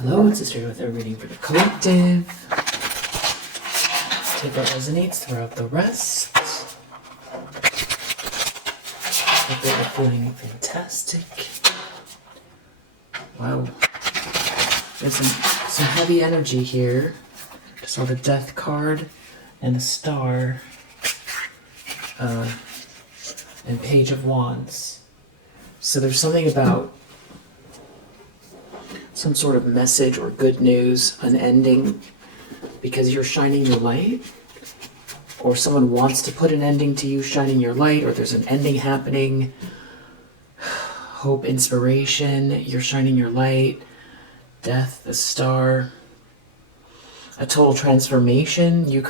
Hello, it's Sister with a reading for the collective. Take what resonates throughout the rest. Hope that you're feeling fantastic. Wow. There's some heavy energy here. Just saw the Death card and the Star and Page of Wands. So there's something about some sort of message or good news, an ending, because you're shining your light, or someone wants to put an ending to you shining your light, or there's an ending happening. Hope, inspiration, you're shining your light. Death, the Star. A total transformation. There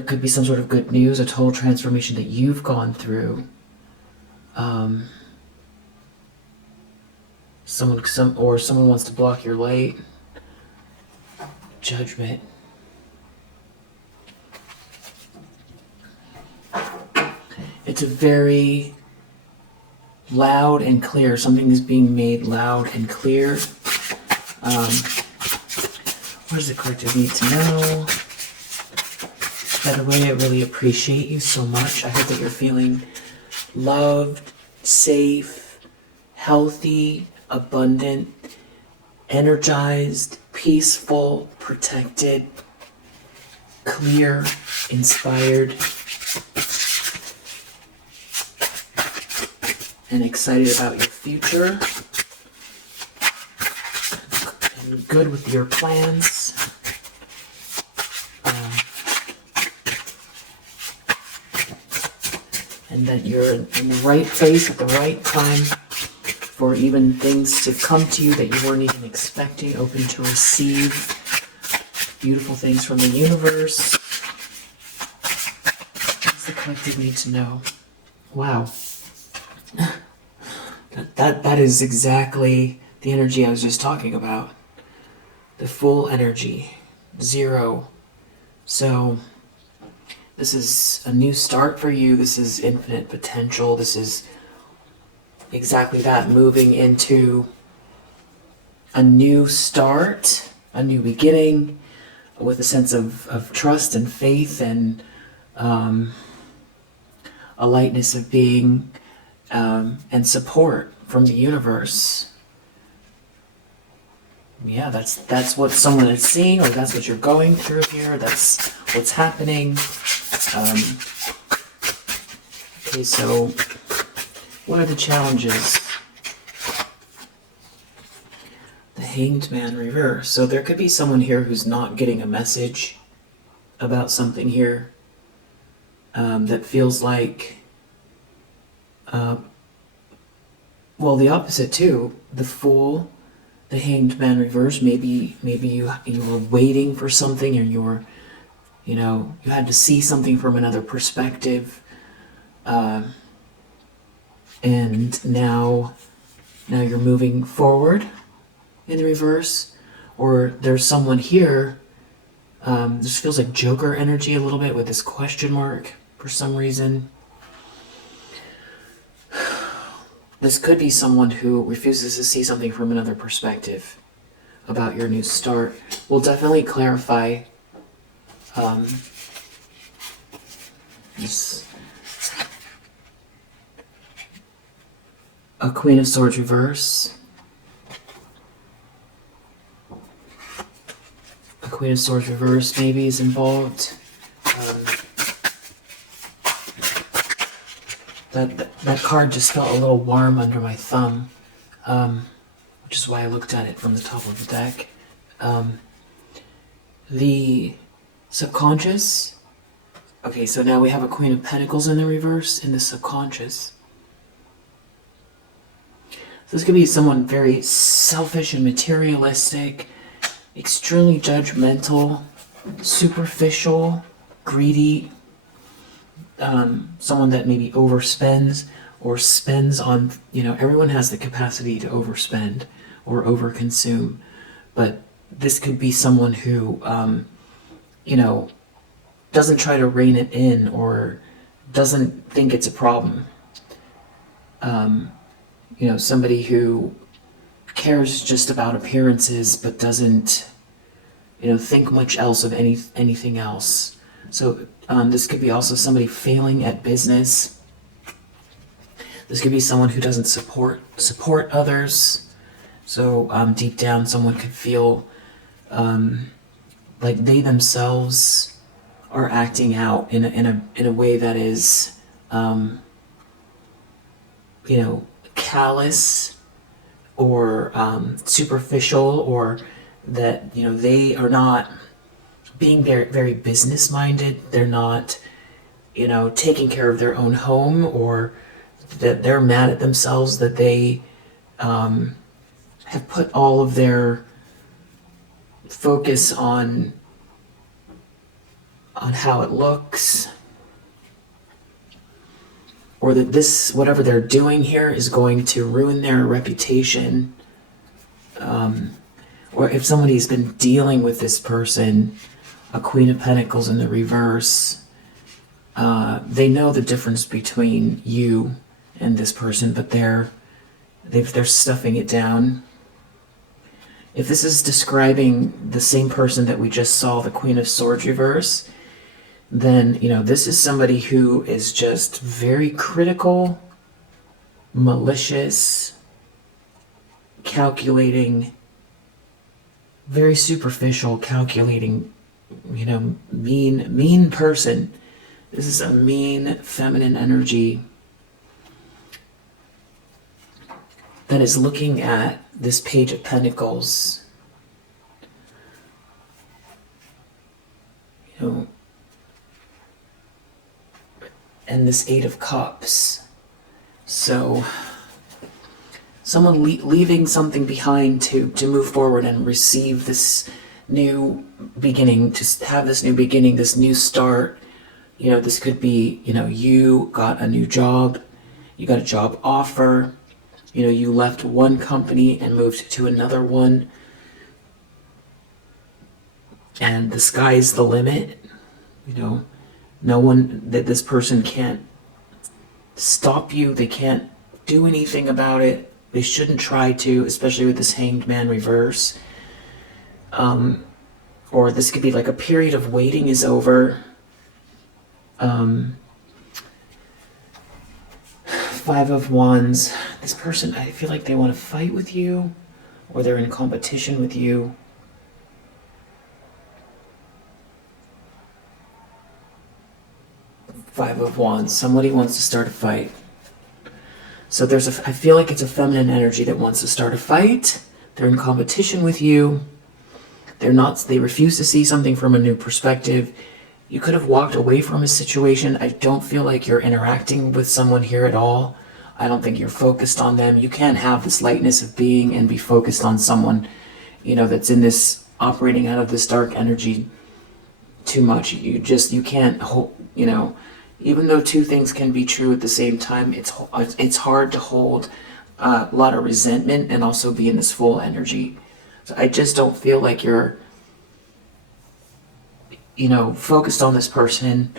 could be some sort of good news, a total transformation that you've gone through. Someone wants to block your light. Judgment. It's a very loud and clear. Something is being made loud and clear. What does the collective need to know? By the way, I really appreciate you so much. I hope that you're feeling loved, safe, healthy, abundant, energized, peaceful, protected, clear, inspired, and excited about your future, and good with your plans. And that you're in the right place at the right time for even things to come to you that you weren't even expecting, open to receive beautiful things from the universe. What does the collective need to know? Wow. That is exactly the energy I was just talking about. The full energy. 0. So this is a new start for you. This is infinite potential. This is exactly that, moving into a new start, a new beginning, with a sense of trust and faith and a lightness of being and support from the universe. Yeah, that's what someone is seeing, or that's what you're going through here. That's what's happening. Okay, so what are the challenges? The Hanged Man reverse. So there could be someone here who's not getting a message about something here that feels like, well, the opposite too. The Fool, the Hanged Man reverse. Maybe you were waiting for something, and you had to see something from another perspective. And now you're moving forward in the reverse, or there's someone here. This feels like Joker energy a little bit with this question mark for some reason. This could be someone who refuses to see something from another perspective about your new start. We'll definitely clarify this. A Queen of Swords reverse. A Queen of Swords reverse maybe is involved. That card just felt a little warm under my thumb, which is why I looked at it from the top of the deck. The subconscious. Okay, so now we have a Queen of Pentacles in the reverse in the subconscious. So this could be someone very selfish and materialistic, extremely judgmental, superficial, greedy, someone that maybe overspends or spends on, everyone has the capacity to overspend or overconsume, but this could be someone who, doesn't try to rein it in or doesn't think it's a problem. Somebody who cares just about appearances, but doesn't, think much else of anything else. So this could be also somebody failing at business. This could be someone who doesn't support others. So deep down, someone could feel like they themselves are acting out in a way that is, callous or superficial, or that they are not being very, very business minded. They're not taking care of their own home, or that they're mad at themselves that they have put all of their focus on how it looks, or that this, whatever they're doing here, is going to ruin their reputation. Or if somebody's been dealing with this person, a Queen of Pentacles in the reverse, they know the difference between you and this person, but they're stuffing it down. If this is describing the same person that we just saw, the Queen of Swords reverse, then, this is somebody who is just very critical, malicious, calculating, very superficial, calculating, mean person. This is a mean feminine energy that is looking at this Page of Pentacles. And this Eight of Cups. So someone leaving something behind to move forward and receive this new beginning, to have this new beginning, this new start. This could be, you got a new job, you got a job offer, you left one company and moved to another one, and the sky's the limit. No one, that this person can't stop you, they can't do anything about it, they shouldn't try to, especially with this Hanged Man reverse. Or this could be like a period of waiting is over. Five of Wands. This person, I feel like they want to fight with you, or they're in competition with you. Five of Wands. Somebody wants to start a fight. So I feel like it's a feminine energy that wants to start a fight. They're in competition with you. They refuse to see something from a new perspective. You could have walked away from a situation. I don't feel like you're interacting with someone here at all. I don't think you're focused on them. You can't have this lightness of being and be focused on someone, that's in this, operating out of this dark energy too much. You can't hold, even though two things can be true at the same time, it's hard to hold a lot of resentment and also be in this full energy. So I just don't feel like you're, focused on this person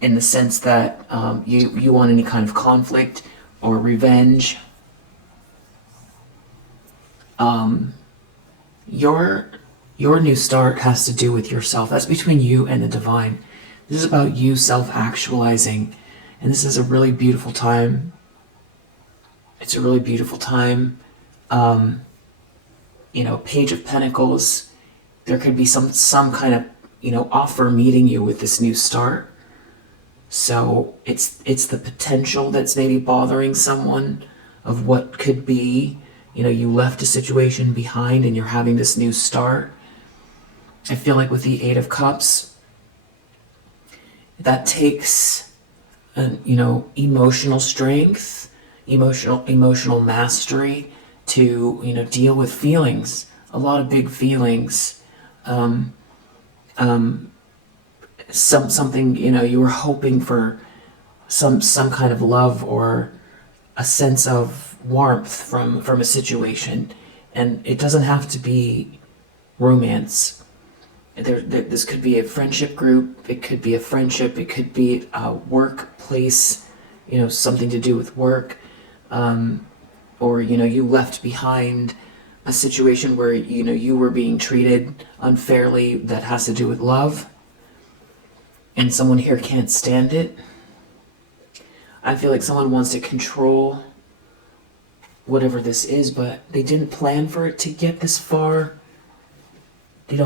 in the sense that you want any kind of conflict or revenge. Your new start has to do with yourself. That's between you and the divine. This is about you self-actualizing, and this is a really beautiful time. It's a really beautiful time. Page of Pentacles. There could be some kind of offer meeting you with this new start. So it's the potential that's maybe bothering someone of what could be. You left a situation behind and you're having this new start. I feel like with the Eight of Cups, that takes emotional strength, emotional mastery to deal with feelings, a lot of big feelings. Something you were hoping for, some kind of love or a sense of warmth from a situation, and it doesn't have to be romance. This could be a friendship group, it could be a friendship, it could be a workplace, something to do with work, or you left behind a situation where you were being treated unfairly that has to do with love, and someone here can't stand it. I feel like someone wants to control whatever this is, but they didn't plan for it to get this far. They're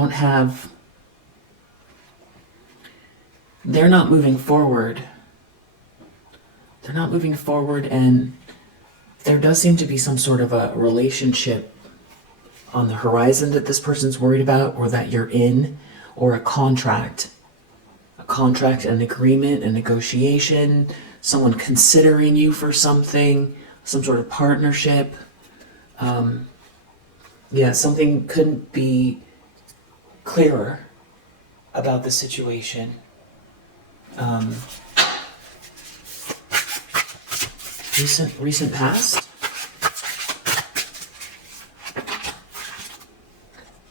not moving forward. And there does seem to be some sort of a relationship on the horizon that this person's worried about, or that you're in, or a contract, an agreement, a negotiation, someone considering you for something, some sort of partnership. Something couldn't be clearer about the situation. Recent past.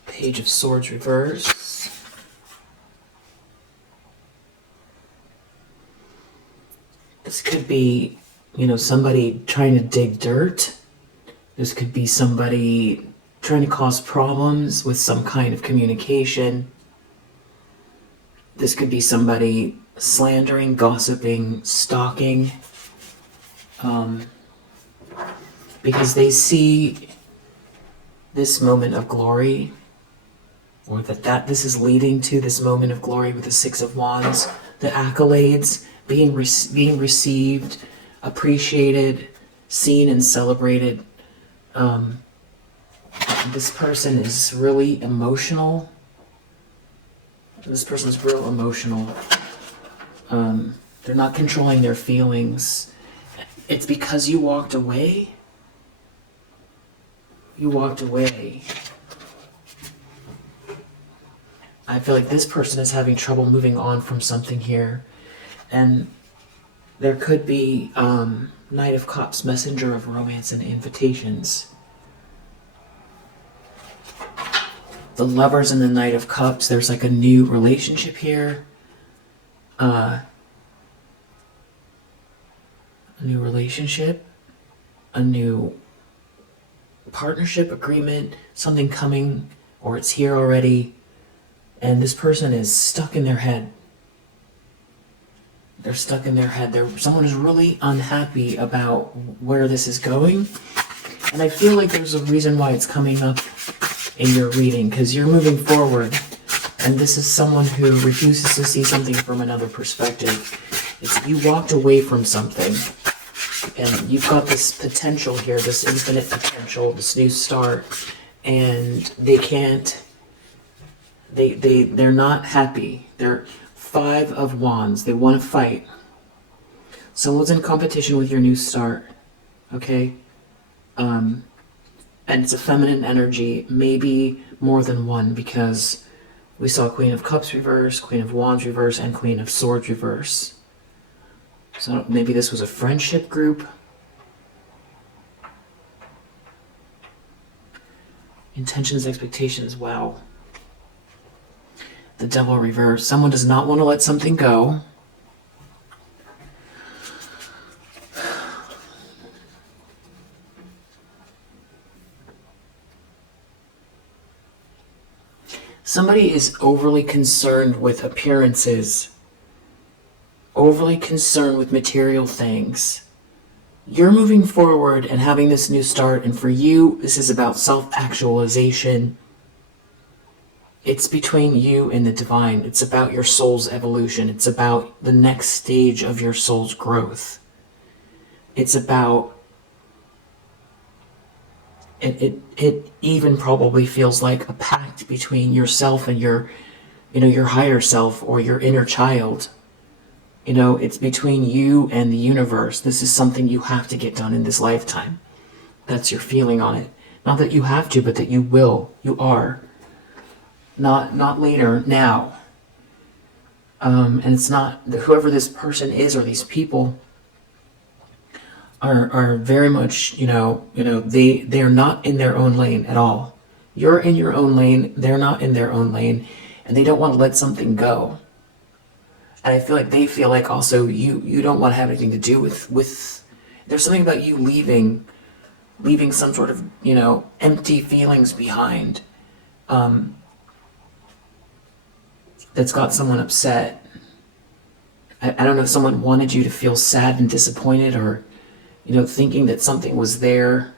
Page of Swords reverse. This could be, somebody trying to dig dirt. This could be somebody trying to cause problems with some kind of communication. This could be somebody slandering, gossiping, stalking, because they see this moment of glory, or that this is leading to this moment of glory with the Six of Wands, the accolades being received, appreciated, seen, and celebrated. This person is really emotional. This person's real emotional. They're not controlling their feelings. It's because you walked away. I feel like this person is having trouble moving on from something here. And there could be Knight of Cups, messenger of romance and invitations. The Lovers and the Knight of Cups, there's like a new relationship here. A new relationship, a new partnership agreement, something coming, or it's here already, and this person is stuck in their head. They're stuck in their head. Someone is really unhappy about where this is going, and I feel like there's a reason why it's coming up in your reading, because you're moving forward, and this is someone who refuses to see something from another perspective. It's you walked away from something, and you've got this potential here, this infinite potential, this new start, and they're not happy. They're Five of Wands. They want to fight. Someone's in competition with your new start, okay? And it's a feminine energy, maybe more than one, because we saw Queen of Cups reverse, Queen of Wands reverse, and Queen of Swords reverse. So maybe this was a friendship group. Intentions, expectations, wow. The Devil reverse. Someone does not want to let something go. Somebody is overly concerned with appearances, overly concerned with material things. You're moving forward and having this new start, and for you, this is about self-actualization. It's between you and the divine. It's about your soul's evolution. It's about the next stage of your soul's growth. It's about... It even probably feels like a pact between yourself and your higher self, or your inner child. It's between you and the universe. This is something you have to get done in this lifetime. That's your feeling on it. Not that you have to, but that you will. You are. Not later, now. And it's not whoever this person is, or these people are very much, they're not in their own lane at all. You're in your own lane, they're not in their own lane, and they don't want to let something go. And I feel like they feel like also you don't want to have anything to do with there's something about you leaving leaving some sort of, empty feelings behind, that's got someone upset. I don't know if someone wanted you to feel sad and disappointed, or, thinking that something was there.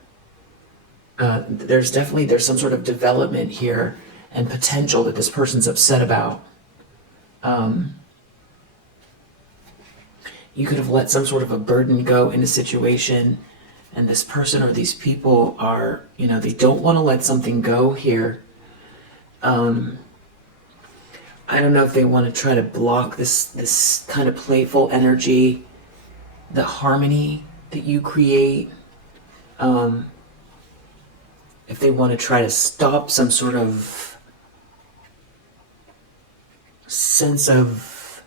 There's some sort of development here and potential that this person's upset about. You could have let some sort of a burden go in a situation, and this person or these people are, they don't want to let something go here. I don't know if they want to try to block this kind of playful energy, the harmony that you create. If they want to try to stop some sort of sense of,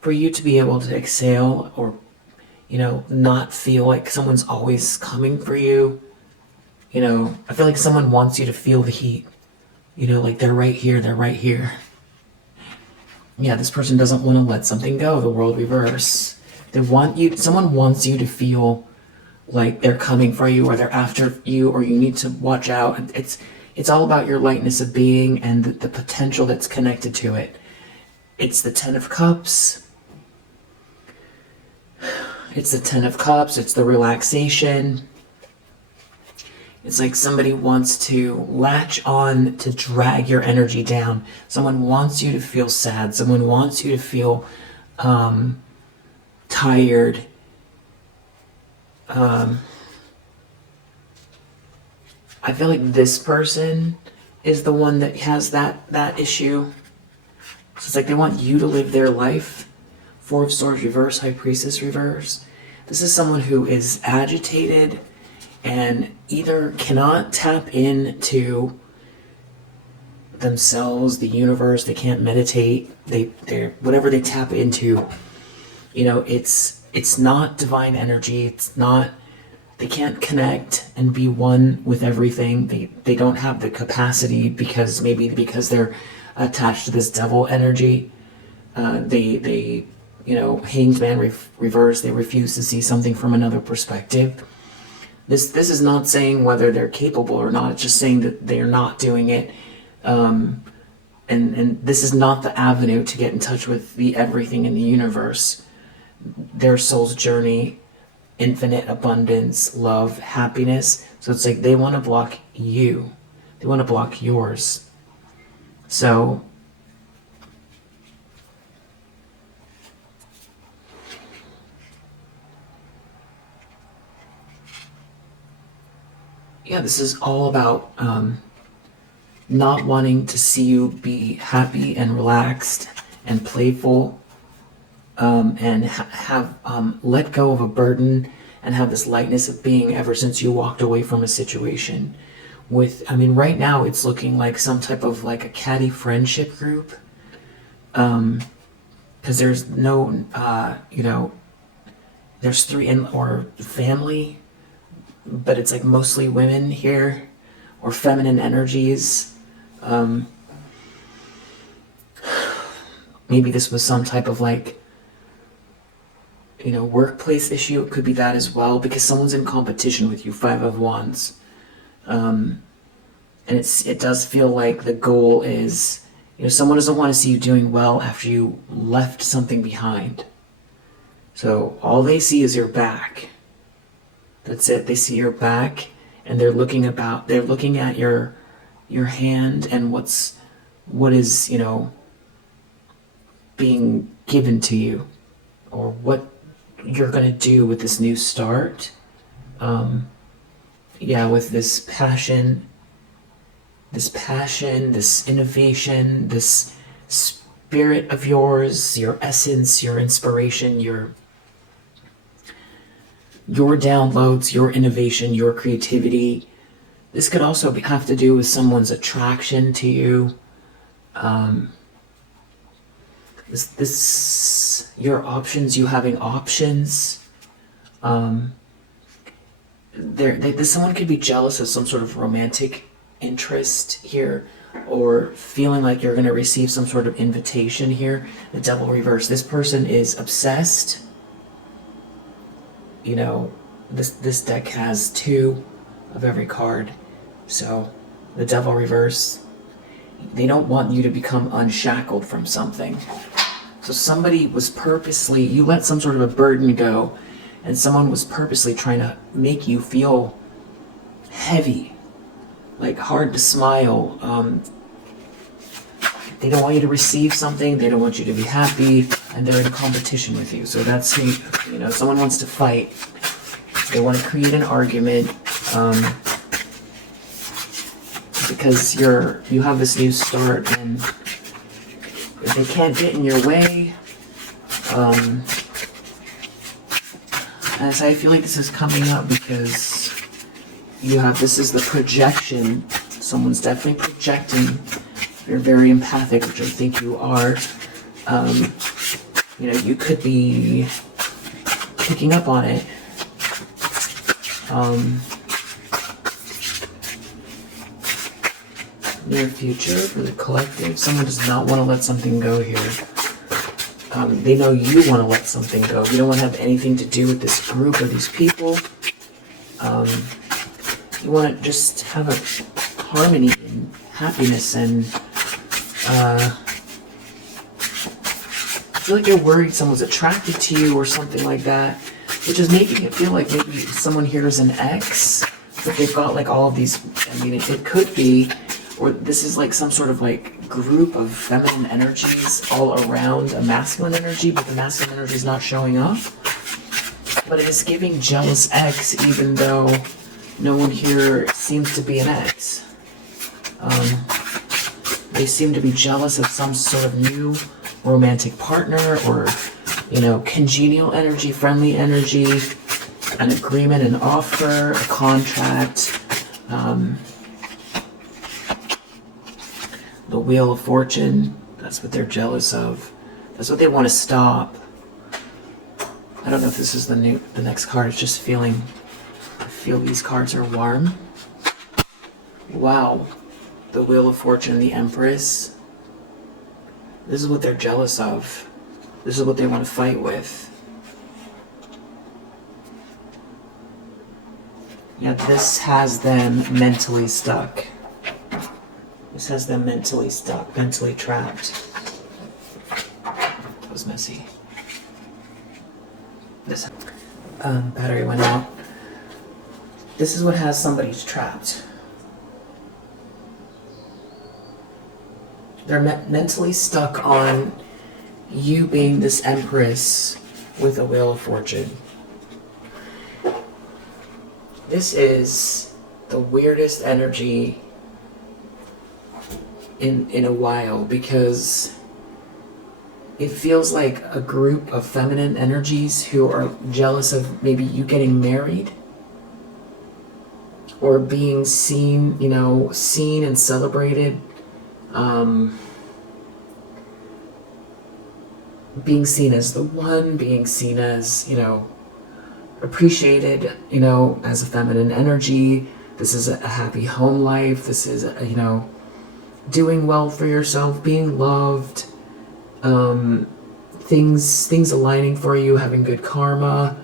for you to be able to exhale, or, not feel like someone's always coming for you. I feel like someone wants you to feel the heat. Like they're right here, they're right here. Yeah, this person doesn't want to let something go, the world reverse. Someone wants you to feel like they're coming for you, or they're after you, or you need to watch out. It's all about your lightness of being and the potential that's connected to it. It's the Ten of Cups. It's the Ten of Cups, it's the relaxation. It's like somebody wants to latch on to drag your energy down. Someone wants you to feel sad. Someone wants you to feel tired. I feel like this person is the one that has that issue. So it's like they want you to live their life. Four of Swords reverse, High Priestess reverse. This is someone who is agitated and either cannot tap into themselves, the universe. They can't meditate. They're whatever they tap into, it's not divine energy. It's not. They can't connect and be one with everything. They don't have the capacity because they're attached to this devil energy. They Hanged Man reverse. They refuse to see something from another perspective. This is not saying whether they're capable or not. It's just saying that they're not doing it. And this is not the avenue to get in touch with the everything in the universe. Their soul's journey, infinite abundance, love, happiness. So it's like they want to block you. They want to block yours. So yeah, this is all about not wanting to see you be happy and relaxed and playful, and have let go of a burden and have this lightness of being ever since you walked away from a situation. Right now it's looking like some type of like a catty friendship group, because there's no, there's three or family, but it's like mostly women here, or feminine energies. Maybe this was some type of like, workplace issue. It could be that as well, because someone's in competition with you. Five of Wands. And it does feel like the goal is, someone doesn't want to see you doing well after you left something behind. So all they see is your back. That's it. They see your back, and they're looking at your hand and what is, being given to you, or what you're going to do with this new start. With this passion, this innovation, this spirit of yours, your essence, your inspiration, your downloads, your innovation, your creativity. This could also have to do with someone's attraction to you. Your options, you having options. Someone could be jealous of some sort of romantic interest here, or feeling like you're going to receive some sort of invitation here. The Devil reverse. This person is obsessed. this deck has 2 of every card. So the Devil reverse, they don't want you to become unshackled from something. So somebody was purposely, you let some sort of a burden go, and someone was purposely trying to make you feel heavy, like hard to smile. They don't want you to receive something, they don't want you to be happy, and they're in competition with you. So that's who, you know, someone wants to fight. They want to create an argument, because you have this new start, and if they can't get in your way, as I feel like this is coming up because this is the projection. Someone's definitely projecting. You're very empathic, which I think you are. You know, you could be picking up on it. Near future for the collective. Someone does not want to let something go here. They know you want to let something go. You don't want to have anything to do with this group or these people. You want to just have a harmony and happiness, and I feel like you're worried someone's attracted to you or something like that, which is making it feel like maybe someone here is an ex, but they've got like all of these, I mean, it could be, or this is like some sort of like group of feminine energies all around a masculine energy, but the masculine energy is not showing up. But it is giving jealous ex, even though no one here seems to be an ex. They seem to be jealous of some sort of new romantic partner, or, you know, congenial energy, friendly energy, an agreement, an offer, a contract. The Wheel of Fortune, that's what they're jealous of. That's what they want to stop. I don't know if this is the next card. It's just I feel these cards are warm. Wow. The Wheel of Fortune, the Empress. This is what they're jealous of. This is what they want to fight with. Yeah, this has them mentally stuck. This has them mentally stuck, mentally trapped. That was messy. This battery went out. This is what has somebody trapped. They're mentally stuck on you being this Empress with a Wheel of Fortune. This is the weirdest energy in a while, because it feels like a group of feminine energies who are jealous of maybe you getting married or being seen, you know, seen and celebrated, being seen as the one, being seen as, you know, appreciated, you know, as a feminine energy. This is a happy home life. This is, you know, doing well for yourself, being loved, things aligning for you, having good karma,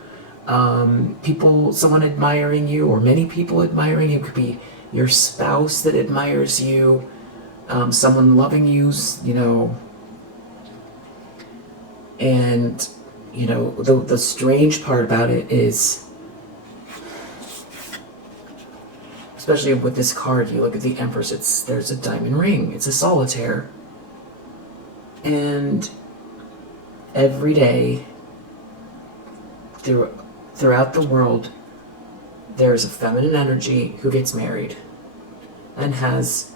someone admiring you, or many people admiring you. It could be your spouse that admires you, someone loving you, you know. And, you know, the strange part about it is, especially with this card, you look at the Empress, there's a diamond ring, it's a solitaire. And every day, throughout the world, there's a feminine energy who gets married and has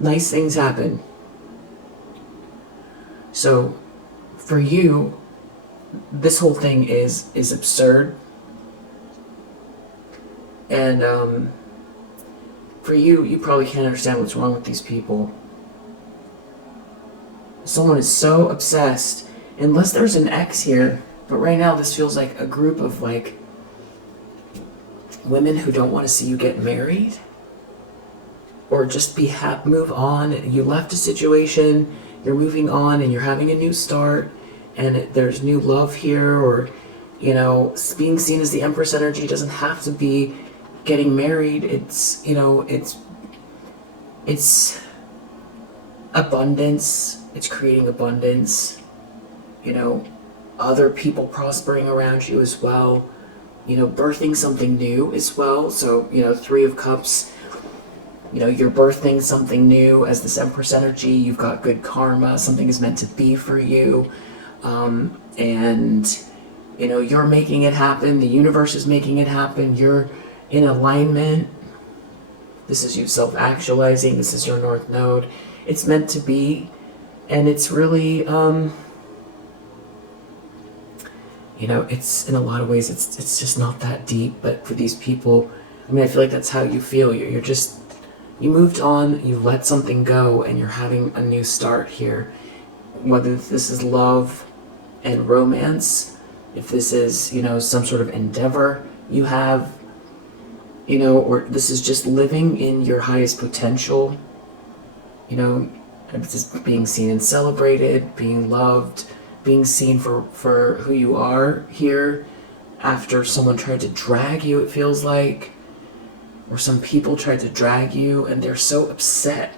nice things happen. So, for you, this whole thing is absurd. And, for you probably can't understand what's wrong with these people. Someone is so obsessed, unless there's an ex here, but right now this feels like a group of like women who don't want to see you get married, or just move on. You left a situation, you're moving on, and you're having a new start, and there's new love here, or You know, being seen as the Empress energy doesn't have to be getting married. It's, you know, it's abundance. It's creating abundance. You know, other people prospering around you as well. You know, birthing something new as well. So, you know, Three of Cups, you know, you're birthing something new as this Empress energy. You've got good karma. Something is meant to be for you. And, you know, you're making it happen. The universe is making it happen. You're in alignment. This is you self-actualizing. This is your North Node. It's meant to be. And it's really, you know, it's in a lot of ways, it's just not that deep. But for these people, I mean, I feel like that's how you feel. You're just, you moved on, you let something go, and you're having a new start here. Whether this is love and romance, if this is, you know, some sort of endeavor you have, you know, or this is just living in your highest potential, you know, it's just being seen and celebrated, being loved, being seen for who you are here after someone tried to drag you, it feels like, or some people tried to drag you and they're so upset.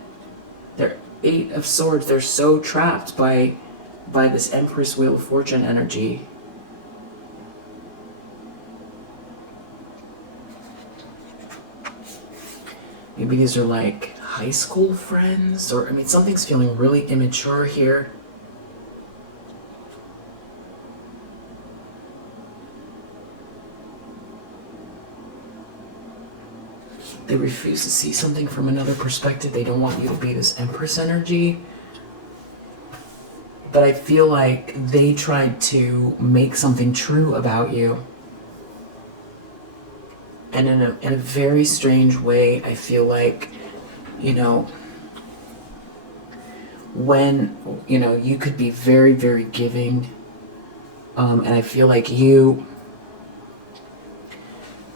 They're Eight of Swords, they're so trapped by this Empress Wheel of Fortune energy. Maybe these are like high school friends, or I mean, something's feeling really immature here. They refuse to see something from another perspective. They don't want you to be this Empress energy. But I feel like they tried to make something true about you. And in a very strange way, I feel like, you know, when, you know, you could be very, very giving. And I feel like you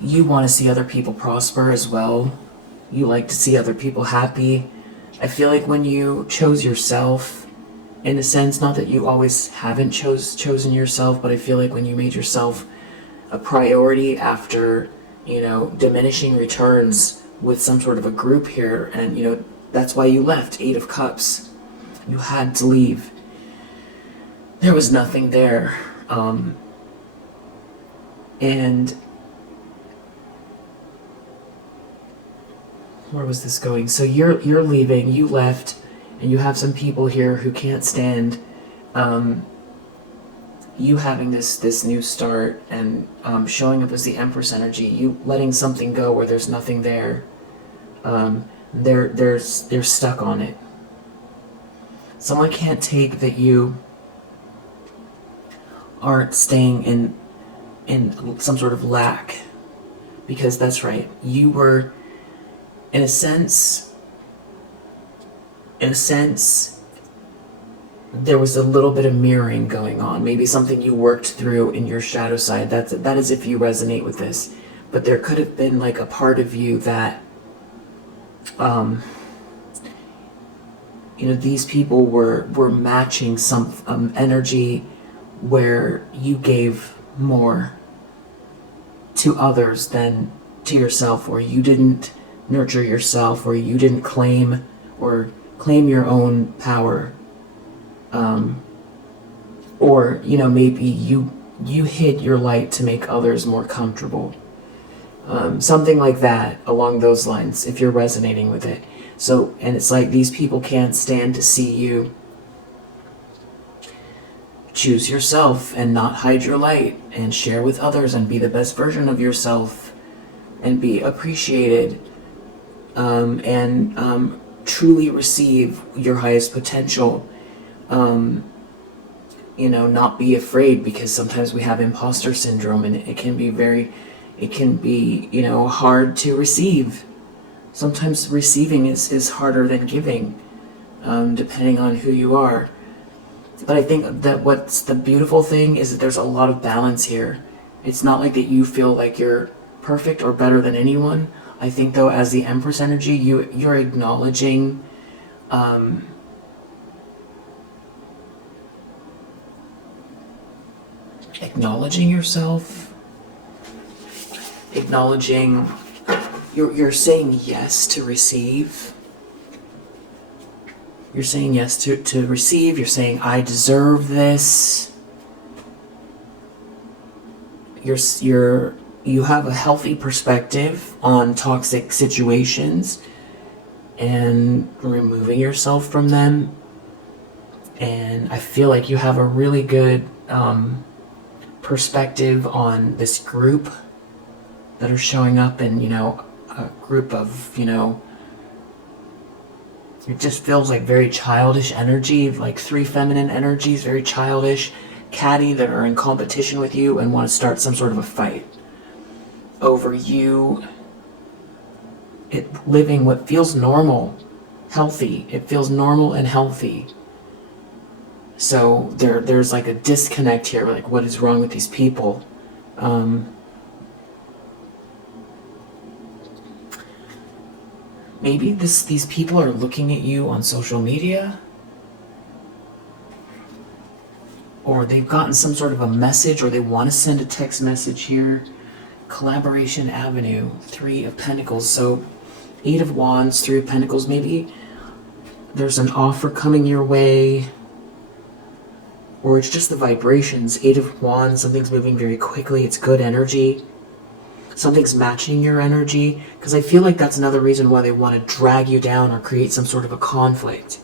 want to see other people prosper as well. You like to see other people happy. I feel like when you chose yourself, in a sense, not that you always haven't chosen yourself, but I feel like when you made yourself a priority after, you know, diminishing returns with some sort of a group here, and, you know, that's why you left. Eight of Cups. You had to leave. There was nothing there. And where was this going? So you're leaving, you left, and you have some people here who can't stand you having this new start and showing up as the Empress energy, you letting something go where there's nothing there. They're stuck on it. Someone can't take that you aren't staying in some sort of lack, because that's right. You were, in a sense, there was a little bit of mirroring going on. Maybe something you worked through in your shadow side. That is if you resonate with this. But there could have been like a part of you that, you know, these people were matching some energy where you gave more to others than to yourself, or you didn't nurture yourself, or you didn't claim your own power, or, you know, maybe you hid your light to make others more comfortable, something like that, along those lines, if you're resonating with it. So, and it's like these people can't stand to see you choose yourself and not hide your light and share with others and be the best version of yourself and be appreciated, and truly receive your highest potential. You know, not be afraid, because sometimes we have imposter syndrome, and it can be, you know, hard to receive. Sometimes receiving is harder than giving, depending on who you are. But I think that what's the beautiful thing is that there's a lot of balance here. It's not like that you feel like you're perfect or better than anyone. I think, though, as the Empress energy, you're acknowledging acknowledging yourself, acknowledging you're saying yes to receive. You're saying yes to receive. You're saying, I deserve this. You have a healthy perspective on toxic situations and removing yourself from them. And I feel like you have a really good perspective on this group that are showing up, and a group of it just feels like very childish energy, like 3 feminine energies, very childish, catty, that are in competition with you and want to start some sort of a fight over you living what feels normal, healthy. It feels normal and healthy. So there's like a disconnect here, like what is wrong with these people? Maybe these people are looking at you on social media, or they've gotten some sort of a message, or they want to send a text message here. Collaboration Avenue, 3 of Pentacles. So 8 of Wands, 3 of Pentacles. Maybe there's an offer coming your way, or it's just the vibrations. 8 of Wands, something's moving very quickly. It's good energy. Something's matching your energy, because I feel like that's another reason why they want to drag you down or create some sort of a conflict.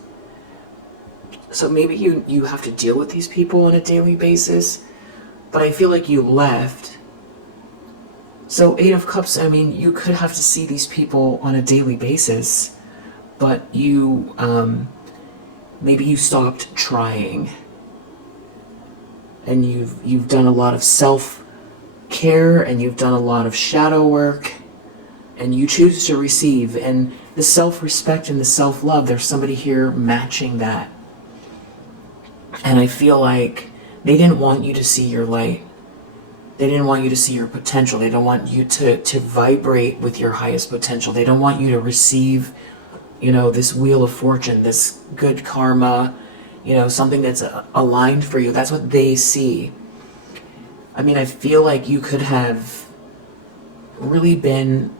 So maybe you have to deal with these people on a daily basis, but I feel like you left. So 8 of Cups, I mean, you could have to see these people on a daily basis, but you, maybe you stopped trying. And you've done a lot of self-care, and you've done a lot of shadow work, and you choose to receive. And the self-respect and the self-love, there's somebody here matching that. And I feel like they didn't want you to see your light. They didn't want you to see your potential. They don't want you to vibrate with your highest potential. They don't want you to receive, this wheel of fortune, this good karma, something that's aligned for you. That's what they see. I mean, I feel like you could have really been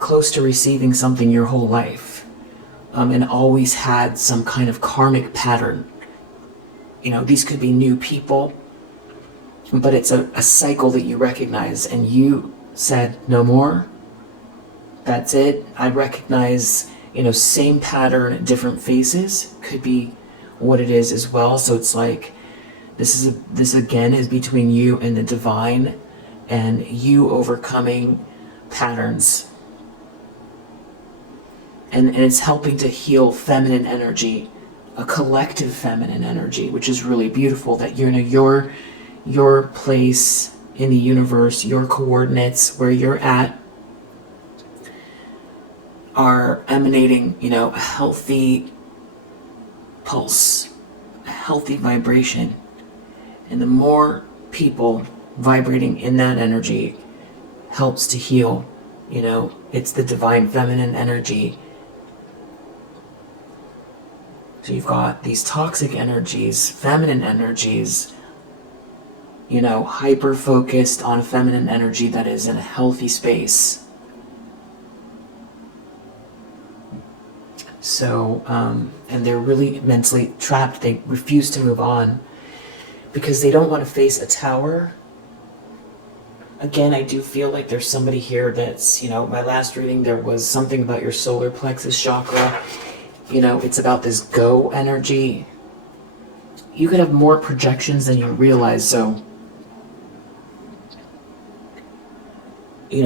close to receiving something your whole life, and always had some kind of karmic pattern. These could be new people, but it's a cycle that you recognize, and you said, no more. That's it. I recognize, same pattern, different faces could be what it is as well. So it's like, this again is between you and the divine, and you overcoming patterns. And it's helping to heal feminine energy, a collective feminine energy, which is really beautiful, that your place in the universe, your coordinates, where you're at, are emanating, a healthy pulse, a healthy vibration. And the more people vibrating in that energy helps to heal. It's the divine feminine energy. So you've got these toxic energies, feminine energies, hyper focused on feminine energy that is in a healthy space. So, and they're really mentally trapped. They refuse to move on because they don't want to face a tower. Again, I do feel like there's somebody here that's, my last reading, there was something about your solar plexus chakra. It's about this go energy. You could have more projections than you realize. So,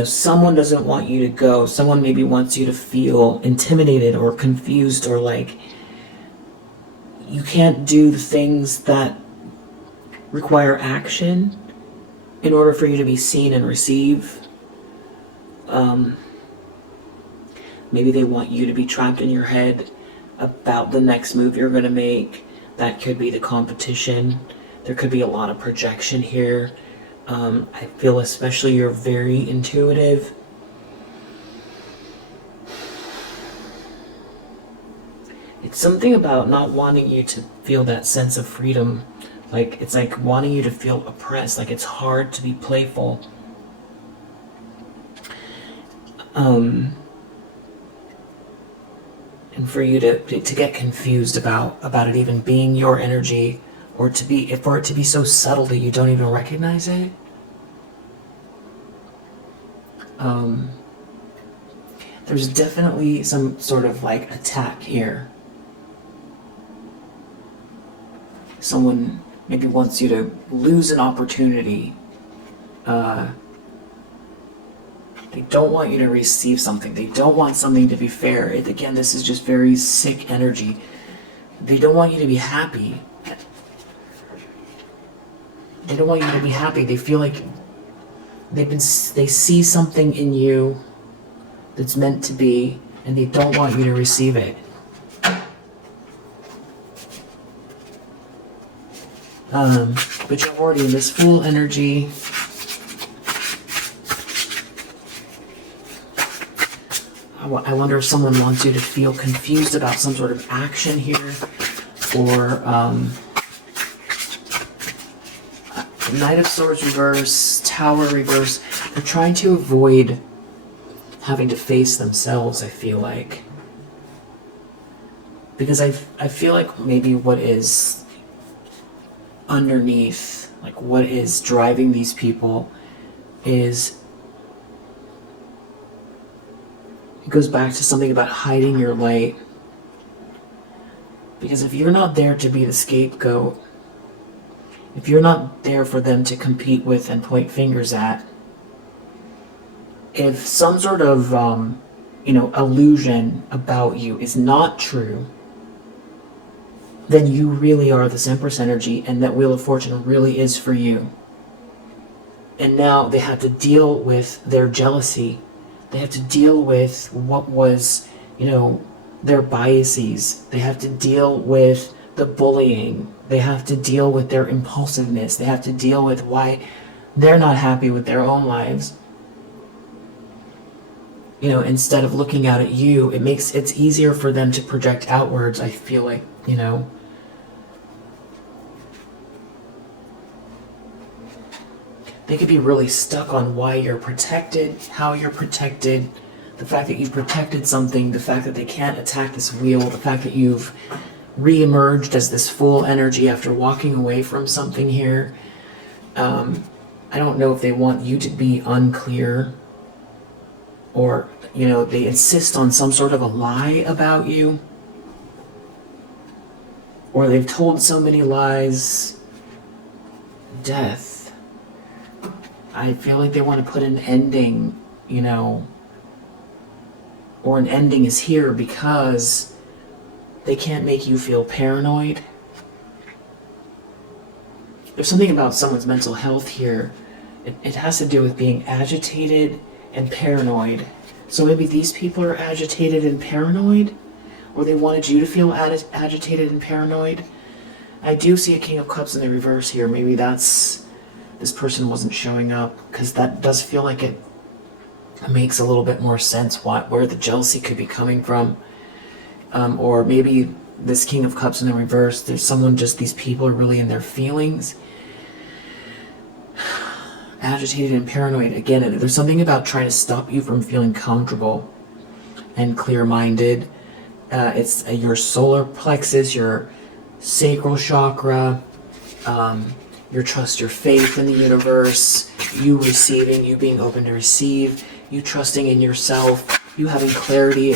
someone doesn't want you to go. Someone maybe wants you to feel intimidated or confused, or like you can't do the things that require action in order for you to be seen and receive. Maybe they want you to be trapped in your head about the next move you're going to make. That could be the competition. There could be a lot of projection here. I feel especially you're very intuitive. It's something about not wanting you to feel that sense of freedom Like, it's like wanting you to feel oppressed, like it's hard to be playful. And for you to get confused about it even being your energy, or for it to be so subtle that you don't even recognize it. There's definitely some sort of like attack here. Someone maybe wants you to lose an opportunity. They don't want you to receive something. They don't want something to be fair. Again, this is just very sick energy. They don't want you to be happy. They don't want you to be happy. They feel like they see something in you that's meant to be, and they don't want you to receive it. But you're already in this Fool energy. I wonder if someone wants you to feel confused about some sort of action here, or Knight of Swords reverse, Tower reverse. They're trying to avoid having to face themselves, I feel like. Because I feel like maybe what is underneath, like what is driving these people, is it goes back to something about hiding your light. Because if you're not there to be the scapegoat, if you're not there for them to compete with and point fingers at, if some sort of illusion about you is not true, then you really are this Empress energy, and that Wheel of Fortune really is for you. And now they have to deal with their jealousy. They have to deal with what was, their biases. They have to deal with the bullying. They have to deal with their impulsiveness. They have to deal with why they're not happy with their own lives. Instead of looking out at you, it's easier for them to project outwards, I feel like, They could be really stuck on why you're protected, how you're protected, the fact that you've protected something, the fact that they can't attack this wheel, the fact that you've re-emerged as this Fool energy after walking away from something here. I don't know if they want you to be unclear, or, they insist on some sort of a lie about you, or they've told so many lies. Death. I feel like they want to put an ending, or an ending is here because they can't make you feel paranoid. There's something about someone's mental health here. It has to do with being agitated and paranoid. So maybe these people are agitated and paranoid, or they wanted you to feel agitated and paranoid. I do see a King of Cups in the reverse here. Maybe this person wasn't showing up, because that does feel like it makes a little bit more sense where the jealousy could be coming from. Or maybe this King of Cups in the reverse, these people are really in their feelings. Agitated and paranoid. Again, there's something about trying to stop you from feeling comfortable and clear-minded. It's your solar plexus, your sacral chakra, your trust, your faith in the universe, you receiving, you being open to receive, you trusting in yourself, you having clarity.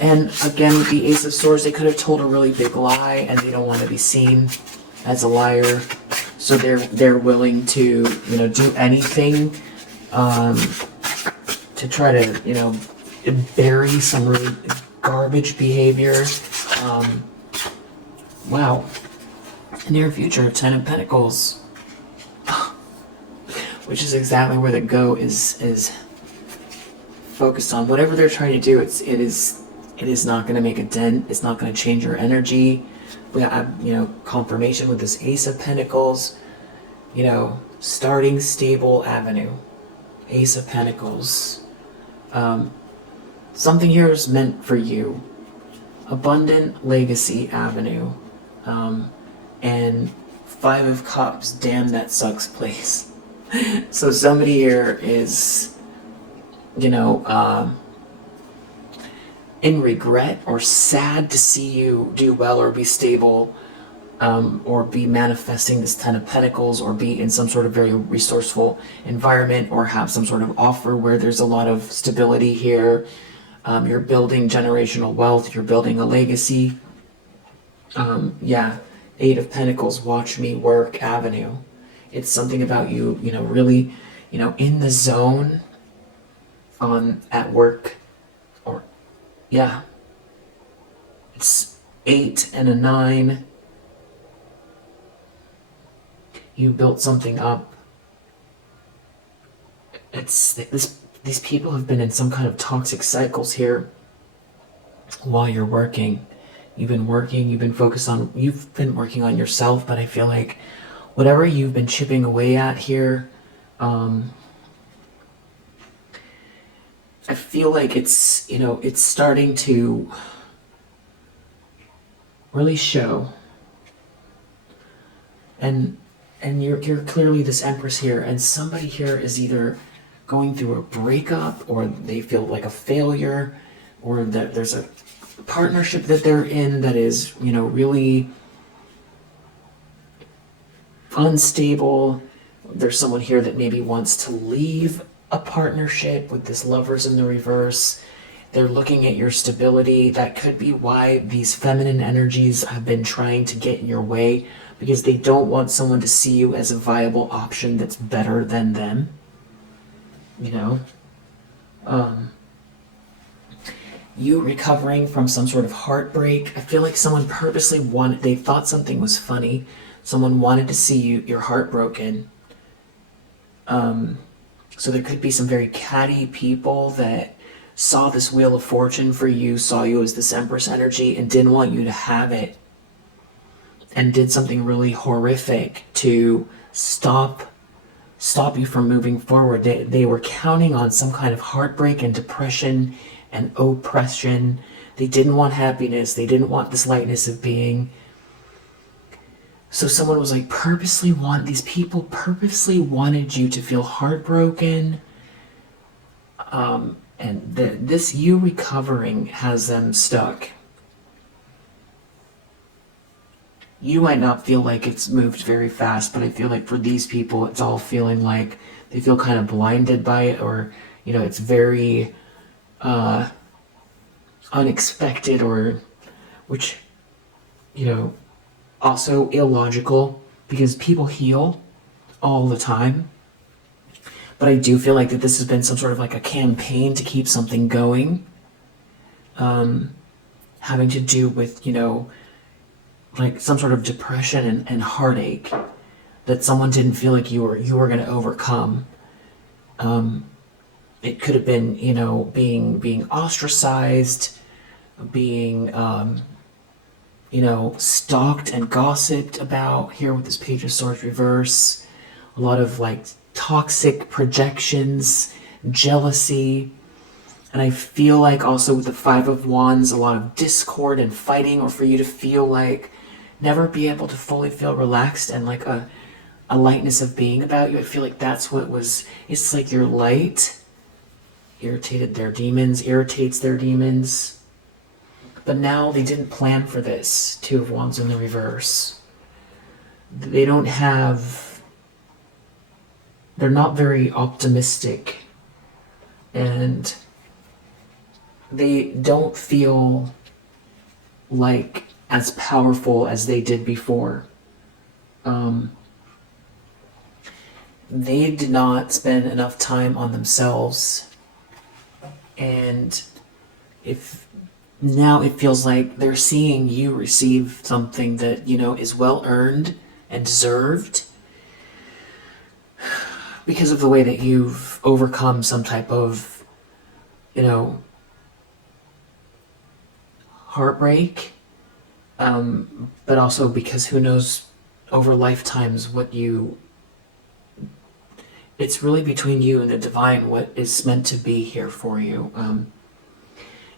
And again, with the Ace of Swords, they could have told a really big lie, and they don't want to be seen as a liar, so they're willing to do anything to try to bury some really garbage behavior. Wow. Near future, 10 of Pentacles, which is exactly where the go is focused on. Whatever they're trying to do, it is not going to make a dent. It's not going to change your energy. We have confirmation with this Ace of Pentacles. Starting stable avenue, Ace of Pentacles. Something here is meant for you. Abundant legacy avenue. and Five of Cups. Damn, that sucks, place. So somebody here is, you know, in regret or sad to see you do well or be stable, or be manifesting this Ten of Pentacles, or be in some sort of very resourceful environment, or have some sort of offer where there's a lot of stability here. You're building generational wealth, you're building a legacy. Yeah, Eight of Pentacles, watch me work avenue. It's something about you, really, in the zone at work, or, yeah. It's 8 and a 9. You built something up. It's this. These people have been in some kind of toxic cycles here while you're working. You've been working, you've been working on yourself, but I feel like whatever you've been chipping away at here, I feel like it's starting to really show. And you're clearly this Empress here, and somebody here is either going through a breakup, or they feel like a failure, or that there's a partnership that they're in that is, really unstable. There's someone here that maybe wants to leave a partnership with this Lovers in the reverse. They're looking at your stability. That could be why these feminine energies have been trying to get in your way, because they don't want someone to see you as a viable option that's better than them. You recovering from some sort of heartbreak. I feel like someone purposely they thought something was funny. Someone wanted to see your heart broken. So there could be some very catty people that saw this Wheel of Fortune for you, saw you as this Empress energy, and didn't want you to have it, and did something really horrific to stop you from moving forward. They were counting on some kind of heartbreak and depression and oppression. They didn't want happiness. They didn't want this lightness of being. So someone was like, these people purposely wanted you to feel heartbroken. And this you recovering has them stuck. You might not feel like it's moved very fast, but I feel like for these people, it's all feeling like they feel kind of blinded by it, or, it's very unexpected, or, which, also illogical, because people heal all the time. But I do feel like that this has been some sort of like a campaign to keep something going, having to do with, like some sort of depression and heartache that someone didn't feel like you were going to overcome. It could have been, being ostracized, being, stalked and gossiped about here with this Page of Swords reverse. A lot of like toxic projections, jealousy. And I feel like also with the Five of Wands, a lot of discord and fighting, or for you to feel like never be able to fully feel relaxed and like a lightness of being about you. I feel like that's what it's like your light irritates their demons. But now they didn't plan for this. Two of Wands in the reverse. They're not very optimistic, and they don't feel like as powerful as they did before. They did not spend enough time on themselves, and now it feels like they're seeing you receive something that, is well earned and deserved, because of the way that you've overcome some type of, heartbreak, but also because who knows over lifetimes it's really between you and the divine what is meant to be here for you.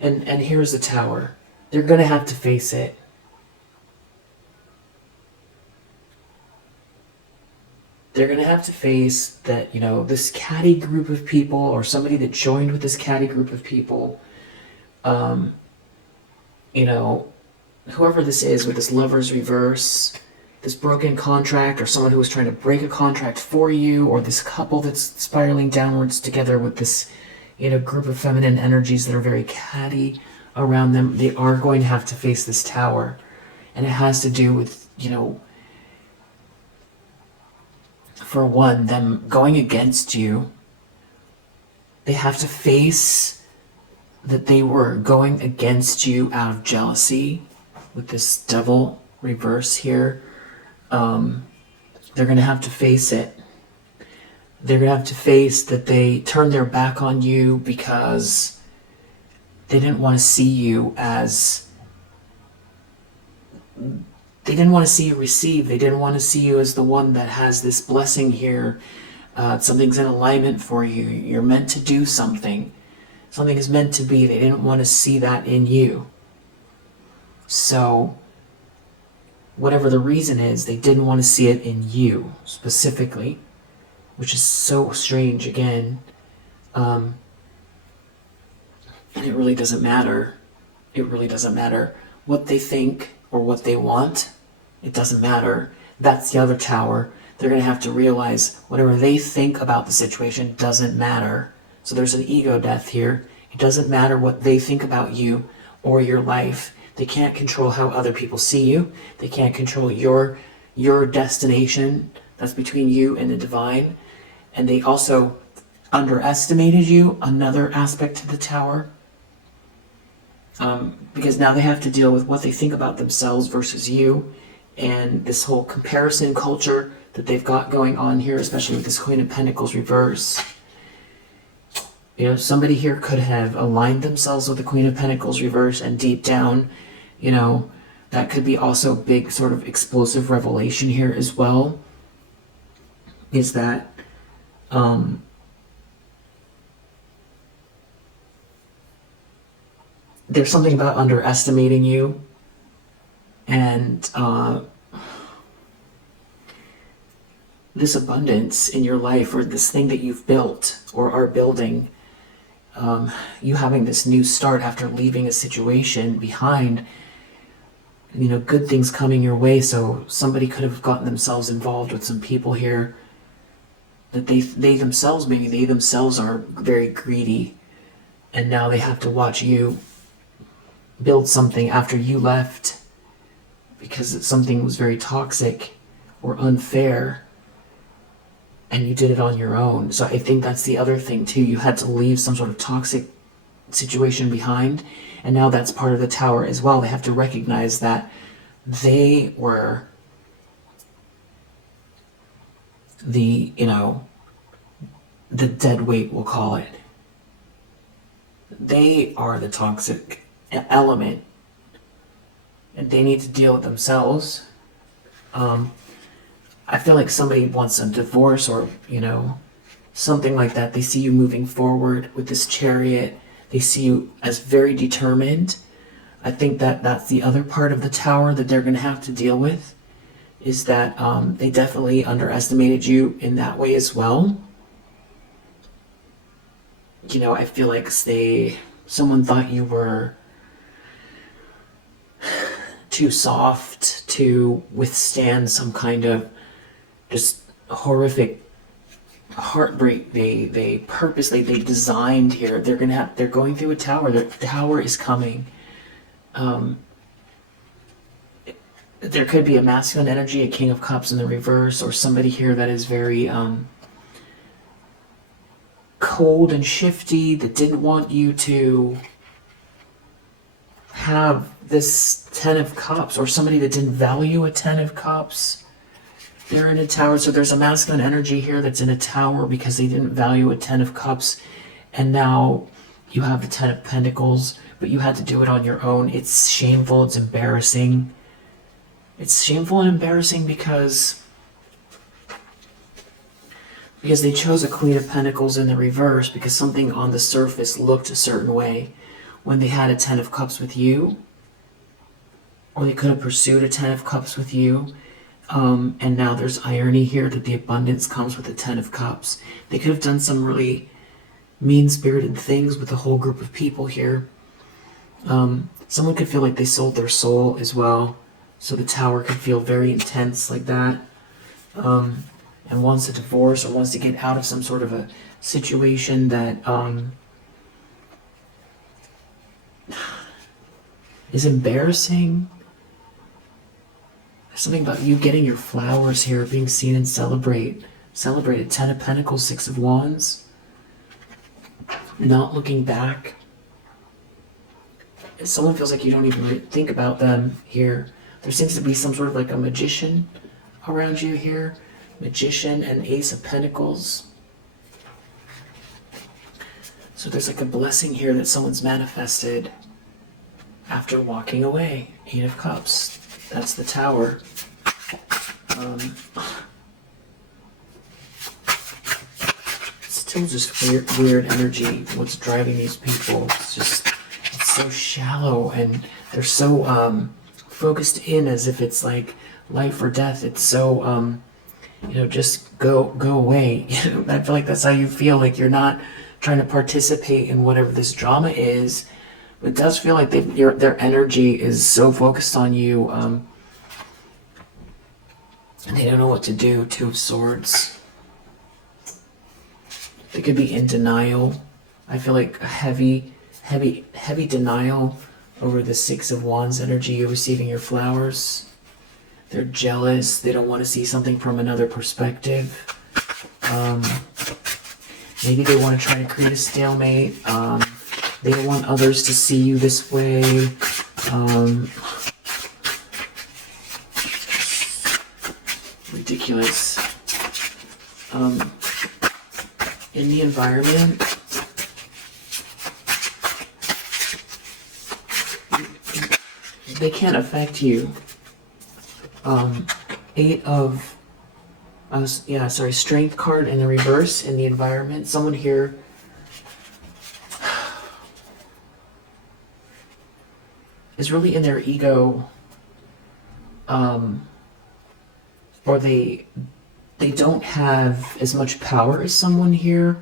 And here's the Tower. They're going to have to face it. they're going to have to face that, this catty group of people, or somebody that joined with this catty group of people, whoever this is with this Lover's reverse, this broken contract, or someone who was trying to break a contract for you, or this couple that's spiraling downwards together with this, group of feminine energies that are very catty around them, they are going to have to face this tower. And it has to do with, for one, them going against you. They have to face that they were going against you out of jealousy with this devil reverse here. They're going to have to face it. They're going to have to face that they turned their back on you because they didn't want to see you as... They didn't want to see you receive. They didn't want to see you as the one that has this blessing here. Something's in alignment for you. You're meant to do something. Something is meant to be. They didn't want to see that in you. So, whatever the reason is, they didn't want to see it in you, specifically. Which is so strange, again. And it really doesn't matter. It really doesn't matter what they think or what they want. It doesn't matter. That's the other tower. They're going to have to realize whatever they think about the situation doesn't matter. So there's an ego death here. It doesn't matter what they think about you or your life. They can't control how other people see you. They can't control your destination. That's between you and the divine. And they also underestimated you, another aspect to the tower. Because now they have to deal with what they think about themselves versus you, and this whole comparison culture that they've got going on here, especially with this Queen of Pentacles reverse. Somebody here could have aligned themselves with the Queen of Pentacles reverse, and deep down, that could be also a big sort of explosive revelation here as well, is that there's something about underestimating you, and this abundance in your life, or this thing that you've built or are building, you having this new start after leaving a situation behind, good things coming your way. So somebody could have gotten themselves involved with some people here that they themselves are very greedy, and now they have to watch you build something after you left because something was very toxic or unfair, and you did it on your own. So I think that's the other thing too. You had to leave some sort of toxic situation behind, and now that's part of the tower as well. They have to recognize that they were the dead weight, we'll call it. They are the toxic element, and they need to deal with themselves. I feel like somebody wants a divorce, or something like that. They see you moving forward with this Chariot. They see you as very determined. I think that that's the other part of the tower that they're going to have to deal with, is that they definitely underestimated you in that way as well. I feel like someone thought you were too soft to withstand some kind of just horrific heartbreak. They purposely, they designed here. They're going through a tower. The tower is coming. There could be a masculine energy, a King of Cups in the reverse, or somebody here that is very cold and shifty, that didn't want you to have this Ten of Cups, or somebody that didn't value a Ten of Cups. They're in a tower, so there's a masculine energy here that's in a tower because they didn't value a Ten of Cups, and now you have the Ten of Pentacles, but you had to do it on your own. It's shameful, it's embarrassing. It's shameful and embarrassing because they chose a Queen of Pentacles in the reverse because something on the surface looked a certain way when they had a Ten of Cups with you, or they could have pursued a Ten of Cups with you. And now there's irony here that the abundance comes with the Ten of Cups. They could have done some really mean-spirited things with a whole group of people here. Someone could feel like they sold their soul as well. So the Tower could feel very intense like that. And wants a divorce or wants to get out of some sort of a situation that is embarrassing. There's something about you getting your flowers here, being seen and celebrated. Ten of Pentacles, Six of Wands. Not looking back. Someone feels like you don't even really think about them here. There seems to be some sort of like a magician around you here. Magician and Ace of Pentacles. So there's like a blessing here that someone's manifested after walking away. Eight of Cups. That's the Tower. Still just weird energy. What's driving these people? It's so shallow, and they're so focused in as if it's like life or death. It's so just go away. I feel like that's how you feel. Like you're not trying to participate in whatever this drama is. But it does feel like their energy is so focused on you, and they don't know what to do. Two of Swords. They could be in denial. I feel like a heavy denial over the Six of Wands energy. You're receiving your flowers. They're jealous. They don't want to see something from another perspective. Maybe they want to try to create a stalemate. They don't want others to see you this way. Ridiculous. In the environment, they can't affect you. Eight of, Strength card in the reverse in the environment. Someone here is really in their ego, or they don't have as much power as someone here.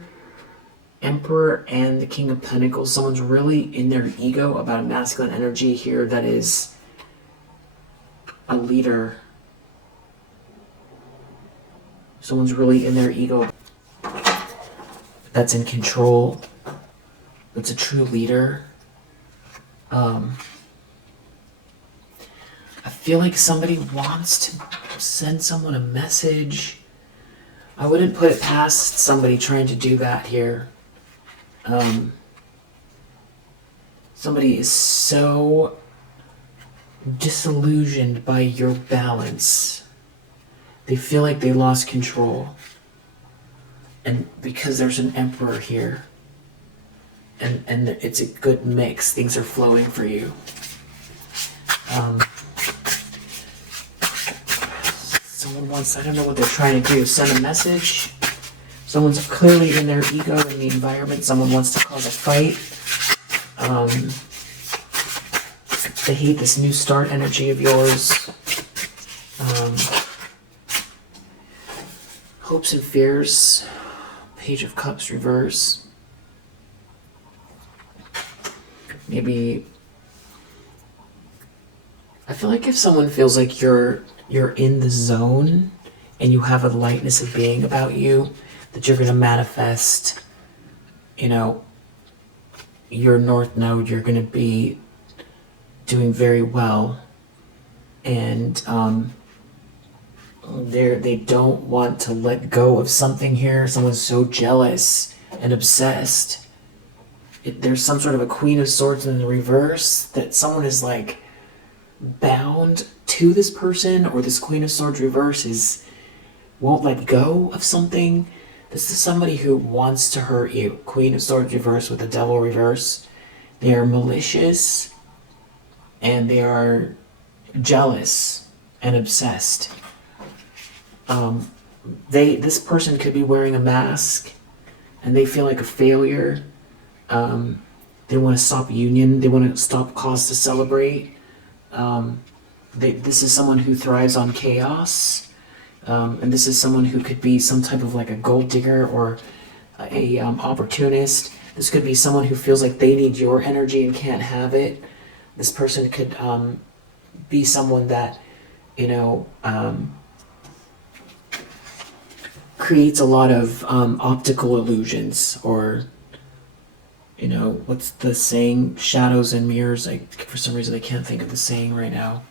Emperor and the King of Pentacles. Someone's really in their ego about a masculine energy here that is a leader. Someone's really in their ego that's in control. That's a true leader. I feel like somebody wants to send someone a message. I wouldn't put it past somebody trying to do that here. Somebody is so disillusioned by your balance. They feel like they lost control. And because there's an Emperor here, and it's a good mix, things are flowing for you. Someone wants, I don't know what they're trying to do, send a message. Someone's clearly in their ego in the environment. Someone wants to cause a fight. They hate this new start energy of yours. Hopes and fears. Page of Cups reverse. Maybe I feel like if someone feels like you're in the zone and you have a lightness of being about you, that you're going to manifest, your North Node, you're going to be doing very well. And they don't want to let go of something here. Someone's so jealous and obsessed. There's some sort of a Queen of Swords in the reverse that someone is like bound to this person, or this Queen of Swords reverse won't let go of something. This is somebody who wants to hurt you. Queen of Swords reverse with the Devil reverse. They are malicious and they are jealous and obsessed. This person could be wearing a mask and they feel like a failure. They want to stop union. They want to stop cause to celebrate. this is someone who thrives on chaos, and this is someone who could be some type of like a gold digger or a opportunist. This could be someone who feels like they need your energy and can't have it. This person could be someone that, you know, creates a lot of optical illusions, or, you know, what's the saying? Shadows and mirrors. For some reason I can't think of the saying right now.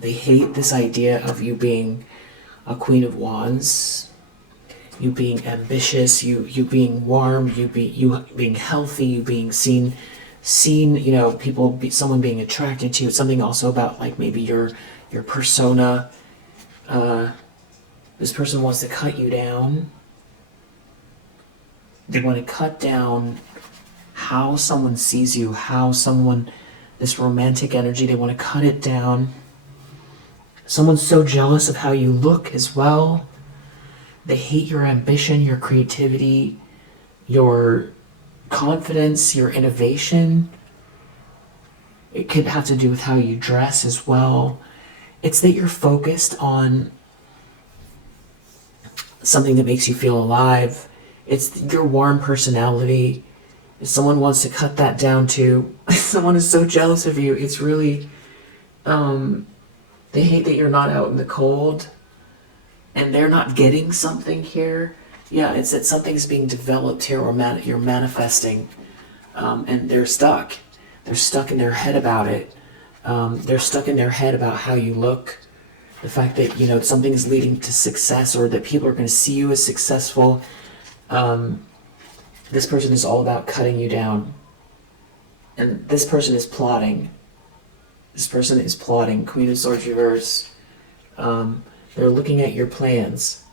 They hate this idea of you being a Queen of Wands, you being ambitious, you being warm, you being healthy, you being seen, you know, someone being attracted to you. It's something also about like maybe your persona. This person wants to cut you down. They want to cut down how someone sees you, this romantic energy, they want to cut it down. Someone's so jealous of how you look as well. They hate your ambition, your creativity, your confidence, your innovation. It could have to do with how you dress as well. It's that you're focused on something that makes you feel alive. It's your warm personality. If someone wants to cut that down to, someone is so jealous of you, it's really, they hate that you're not out in the cold, and they're not getting something here. Yeah, it's that something's being developed here, or you're manifesting, and they're stuck. They're stuck in their head about it. They're stuck in their head about how you look. The fact that, you know, something's leading to success, or that people are going to see you as successful. This person is all about cutting you down. And this person is plotting. Queen of Swords reverse. They're looking at your plans.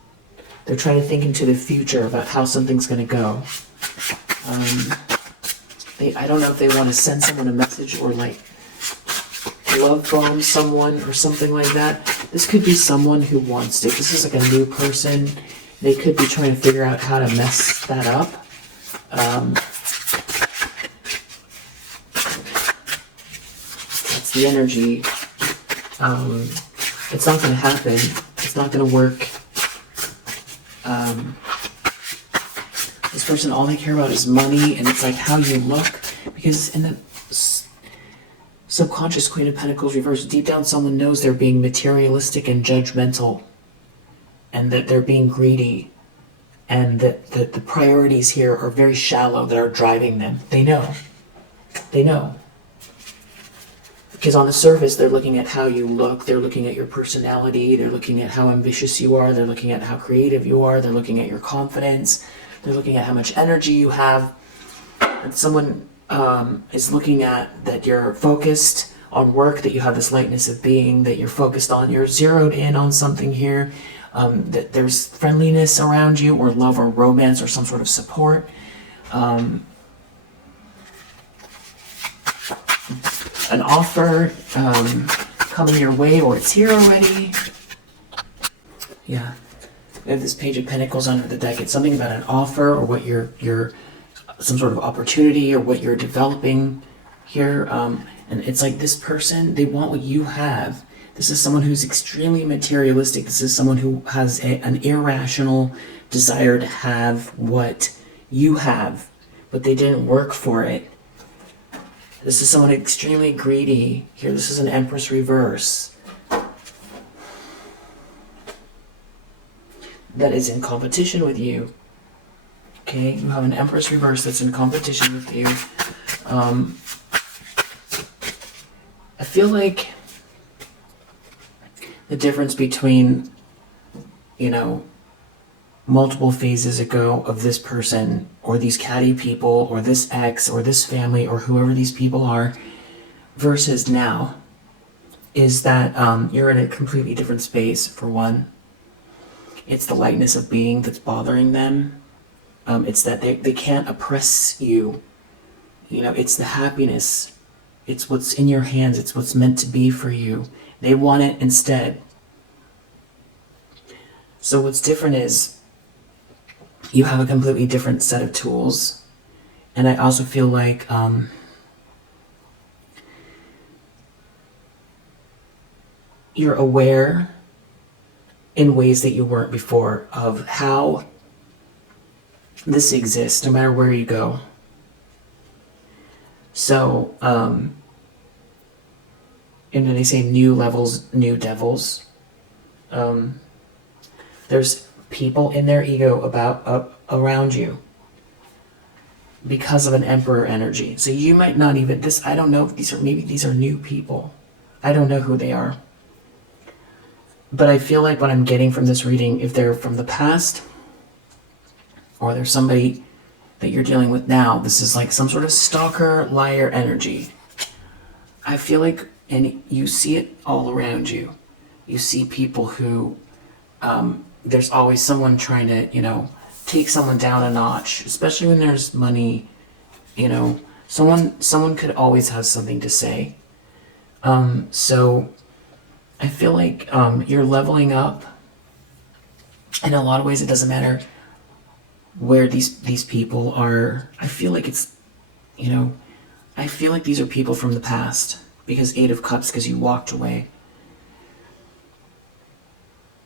They're trying to think into the future about how something's going to go. I don't know if they want to send someone a message, or like love bomb someone or something like that. This could be someone who wants to. This is like a new person. They could be trying to figure out how to mess that up. That's the energy. It's not going to happen. It's not going to work. This person, all they care about is money, and it's like how you look. Because in the subconscious Queen of Pentacles reverse, deep down someone knows they're being materialistic and judgmental, and that they're being greedy, and that the priorities here are very shallow that are driving them. They know. Because on the surface, they're looking at how you look, they're looking at your personality, they're looking at how ambitious you are, they're looking at how creative you are, they're looking at your confidence, they're looking at how much energy you have. And someone is looking at that you're focused on work, that you have this lightness of being, that you're focused on, you're zeroed in on something here, that there's friendliness around you, or love or romance or some sort of support. An offer coming your way, or it's here already. Yeah. We have this Page of Pentacles under the deck. It's something about an offer, or what you're some sort of opportunity, or what you're developing here. And it's like this person, they want what you have. This is someone who's extremely materialistic. This is someone who has an irrational desire to have what you have, but they didn't work for it. This is someone extremely greedy. Here, this is an Empress reverse that is in competition with you. Okay, you have an Empress reverse that's in competition with you. I feel like the difference between, you know, multiple phases ago of this person, or these catty people, or this ex, or this family, or whoever these people are, versus now, is that you're in a completely different space. For one, it's the lightness of being that's bothering them. It's that they can't oppress you. You know, it's the happiness. It's what's in your hands. It's what's meant to be for you. They want it instead. So what's different is you have a completely different set of tools. And I also feel like you're aware in ways that you weren't before of how this exists no matter where you go. So, and then they say new levels, new devils. There's people in their ego around you because of an emperor energy. So you might not even, I don't know if these are new people. I don't know who they are. But I feel like what I'm getting from this reading, if they're from the past, or there's somebody that you're dealing with now, this is like some sort of stalker, liar energy. I feel like, and you see it all around you. You see people who, there's always someone trying to, take someone down a notch, especially when there's money, someone could always have something to say. So I feel like you're leveling up. In a lot of ways, it doesn't matter where these people are. I feel like I feel like these are people from the past, because 8 of Cups, because you walked away.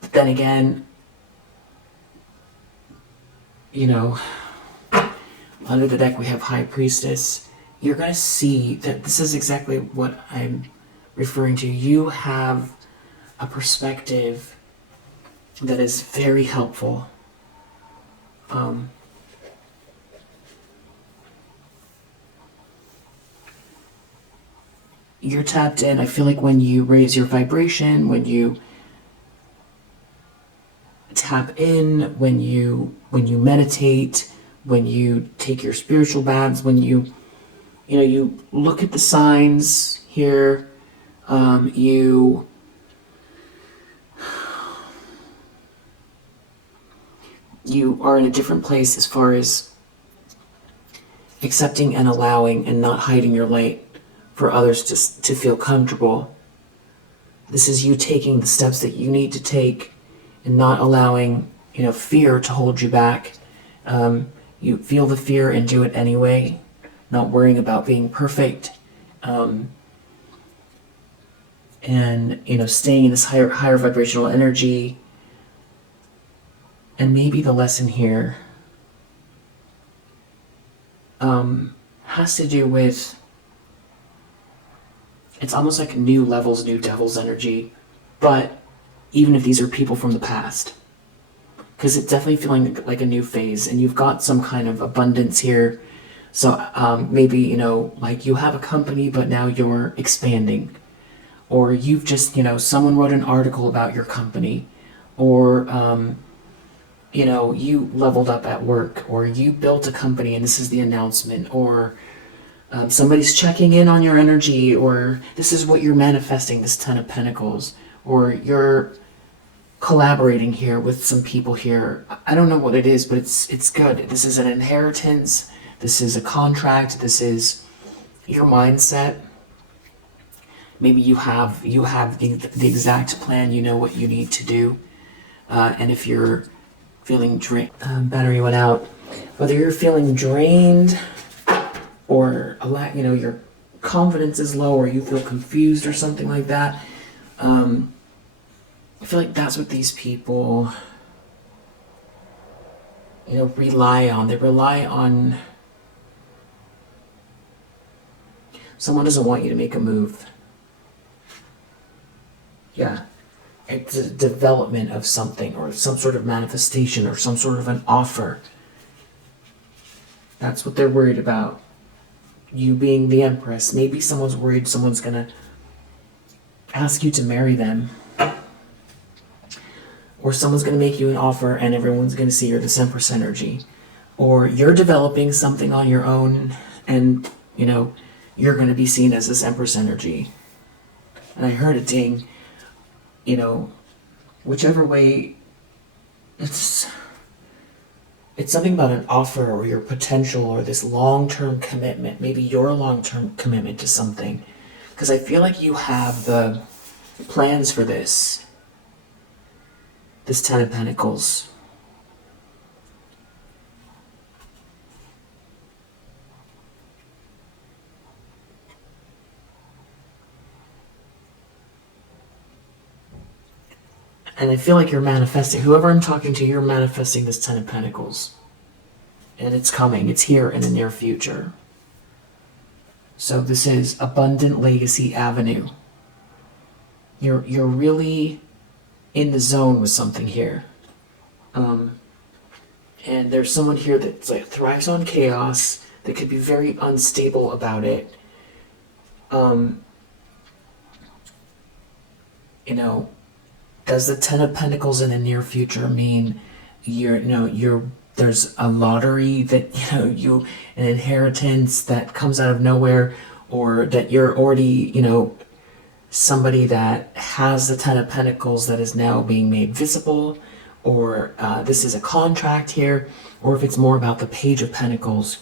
But then again, under the deck we have High Priestess. You're going to see that this is exactly what I'm referring to. You have a perspective that is very helpful. You're tapped in. I feel like when you raise your vibration, when you tap in, when you meditate, when you take your spiritual baths, when you look at the signs here, you are in a different place as far as accepting and allowing and not hiding your light for others to feel comfortable. This is you taking the steps that you need to take and not allowing, fear to hold you back. You feel the fear and do it anyway, not worrying about being perfect. And, staying in this higher vibrational energy. And maybe the lesson here has to do with, it's almost like new levels, new devil's energy, but even if these are people from the past, because it's definitely feeling like a new phase, and you've got some kind of abundance here. So maybe, like you have a company, but now you're expanding, or you've just, someone wrote an article about your company, or, you leveled up at work, or you built a company and this is the announcement, or somebody's checking in on your energy, or this is what you're manifesting, this 10 of Pentacles, or you're collaborating here with some people here. I don't know what it is, but it's good. This is an inheritance. This is a contract. This is your mindset. Maybe you have the exact plan. You know what you need to do. And if you're feeling drained, battery went out. Whether you're feeling drained, or your confidence is low, or you feel confused or something like that, I feel like that's what these people, rely on. They rely on someone doesn't want you to make a move. Yeah. It's a development of something, or some sort of manifestation, or some sort of an offer. That's what they're worried about. You being the Empress. Maybe someone's worried someone's gonna ask you to marry them. Or someone's gonna make you an offer and everyone's gonna see you're this Empress energy. Or you're developing something on your own and, you're gonna be seen as this Empress energy. And I heard a ding. Whichever way, it's something about an offer, or your potential, or this long-term commitment. Maybe your long-term commitment to something. Because I feel like you have the plans for this 10 of Pentacles. And I feel like you're manifesting, whoever I'm talking to, you're manifesting this Ten of Pentacles. And it's coming. It's here in the near future. So this is Abundant Legacy Avenue. You're really in the zone with something here. And there's someone here that like thrives on chaos, that could be very unstable about it. You know, does the Ten of Pentacles in the near future mean there's a lottery that, an inheritance that comes out of nowhere, or that you're already, somebody that has the Ten of Pentacles that is now being made visible, or this is a contract here, or if it's more about the Page of Pentacles,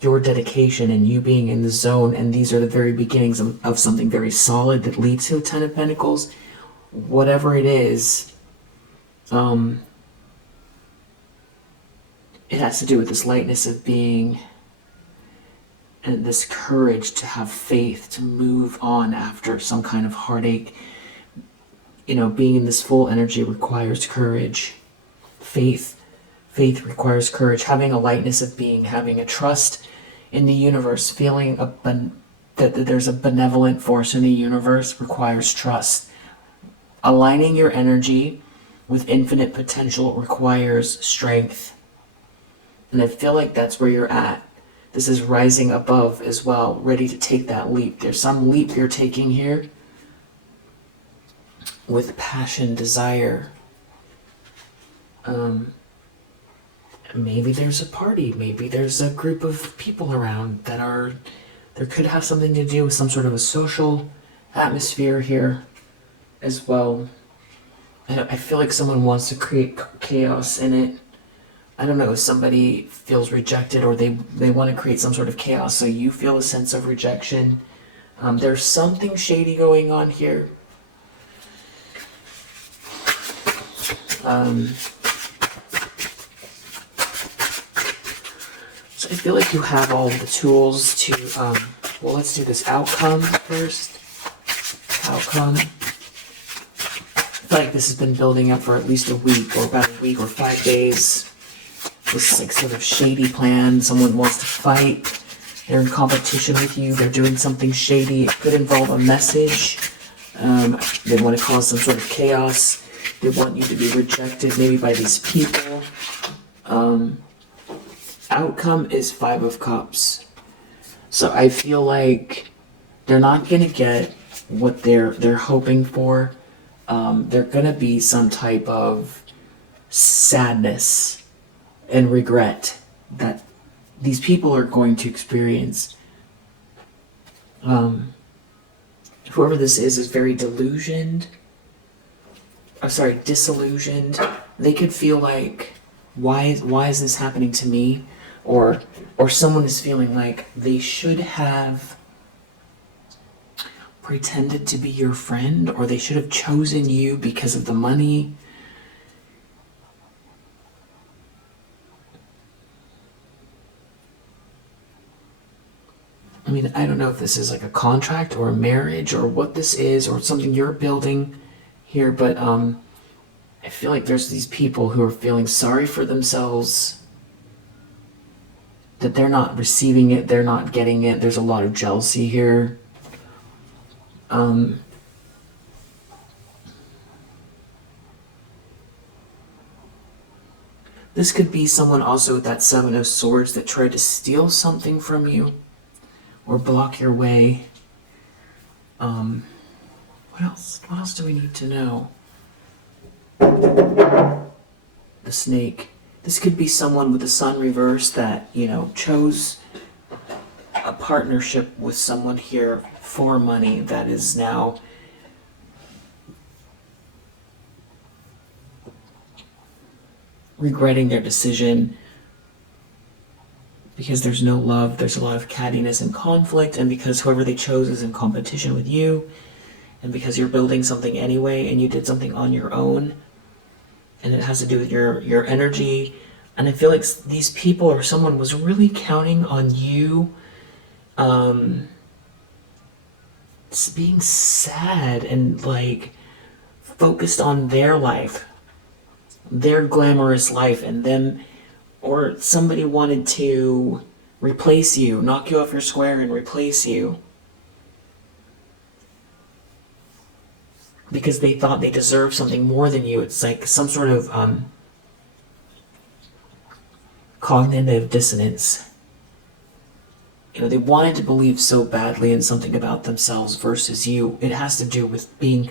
your dedication and you being in the zone, and these are the very beginnings of something very solid that leads to a Ten of Pentacles. Whatever it is, it has to do with this lightness of being and this courage to have faith, to move on after some kind of heartache. Being in this full energy requires courage. Faith requires courage. Having a lightness of being, having a trust in the universe, feeling that there's a benevolent force in the universe requires trust. Aligning your energy with infinite potential requires strength. And I feel like that's where you're at. This is rising above as well, ready to take that leap. There's some leap you're taking here with passion, desire. Maybe there's a party. Maybe there's a group of people around there could have something to do with some sort of a social atmosphere here as well. I feel like someone wants to create chaos in it. I don't know, if somebody feels rejected, or they want to create some sort of chaos, so you feel a sense of rejection. There's something shady going on here. So I feel like you have all the tools to, well, let's do this outcome first. Outcome. I feel like this has been building up for at least a week, or about a week or 5 days. This like sort of shady plan. Someone wants to fight. They're in competition with you. They're doing something shady. It could involve a message. They want to cause some sort of chaos. They want you to be rejected, maybe by these people. Outcome is 5 of Cups. So I feel like they're not going to get what they're hoping for. They're going to be some type of sadness and regret that these people are going to experience. Whoever this is very disillusioned. They could feel like, why is this happening to me? Or someone is feeling like they should have pretended to be your friend, or they should have chosen you because of the money. I mean, I don't know if this is like a contract or a marriage or what this is, or something you're building here, but I feel like there's these people who are feeling sorry for themselves, that they're not receiving it, they're not getting it. There's a lot of jealousy here. This could be someone also with that 7 of Swords that tried to steal something from you or block your way. What else? What else do we need to know? The Snake. This could be someone with the Sun reversed that, chose a partnership with someone here for money that is now regretting their decision because there's no love, there's a lot of cattiness and conflict, and because whoever they chose is in competition with you, and because you're building something anyway and you did something on your own, and it has to do with your energy. And I feel like these people or someone was really counting on you being sad and like focused on their life, their glamorous life, and them, or somebody wanted to replace you, knock you off your square and replace you because they thought they deserved something more than you. It's like some sort of cognitive dissonance. You know, they wanted to believe so badly in something about themselves versus you. It has to do with being,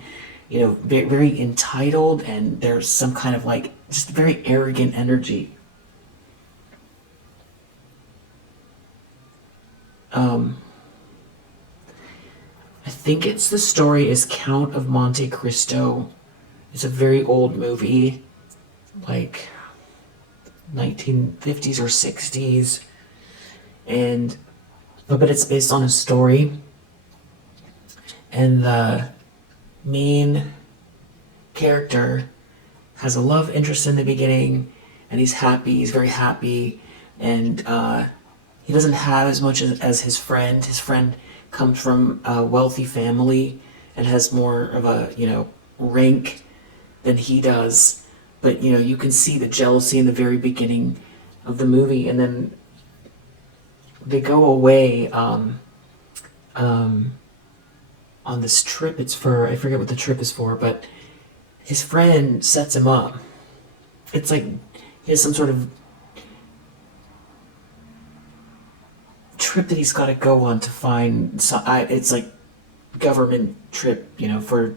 you know, very, very entitled, and there's some kind of like just very arrogant energy. I think it's the story is Count of Monte Cristo. It's a very old movie, like 1950s or 60s, and but it's based on a story, and the main character has a love interest in the beginning, and he's happy, he's very happy, and he doesn't have as much as his friend. His friend comes from a wealthy family and has more of a, you know, rank than he does. But, you know, you can see the jealousy in the very beginning of the movie, and then they go away on this trip. It's for, I forget what the trip is for, but his friend sets him up. It's like he has some sort of trip that he's got to go on to find. It's like government trip, you know, for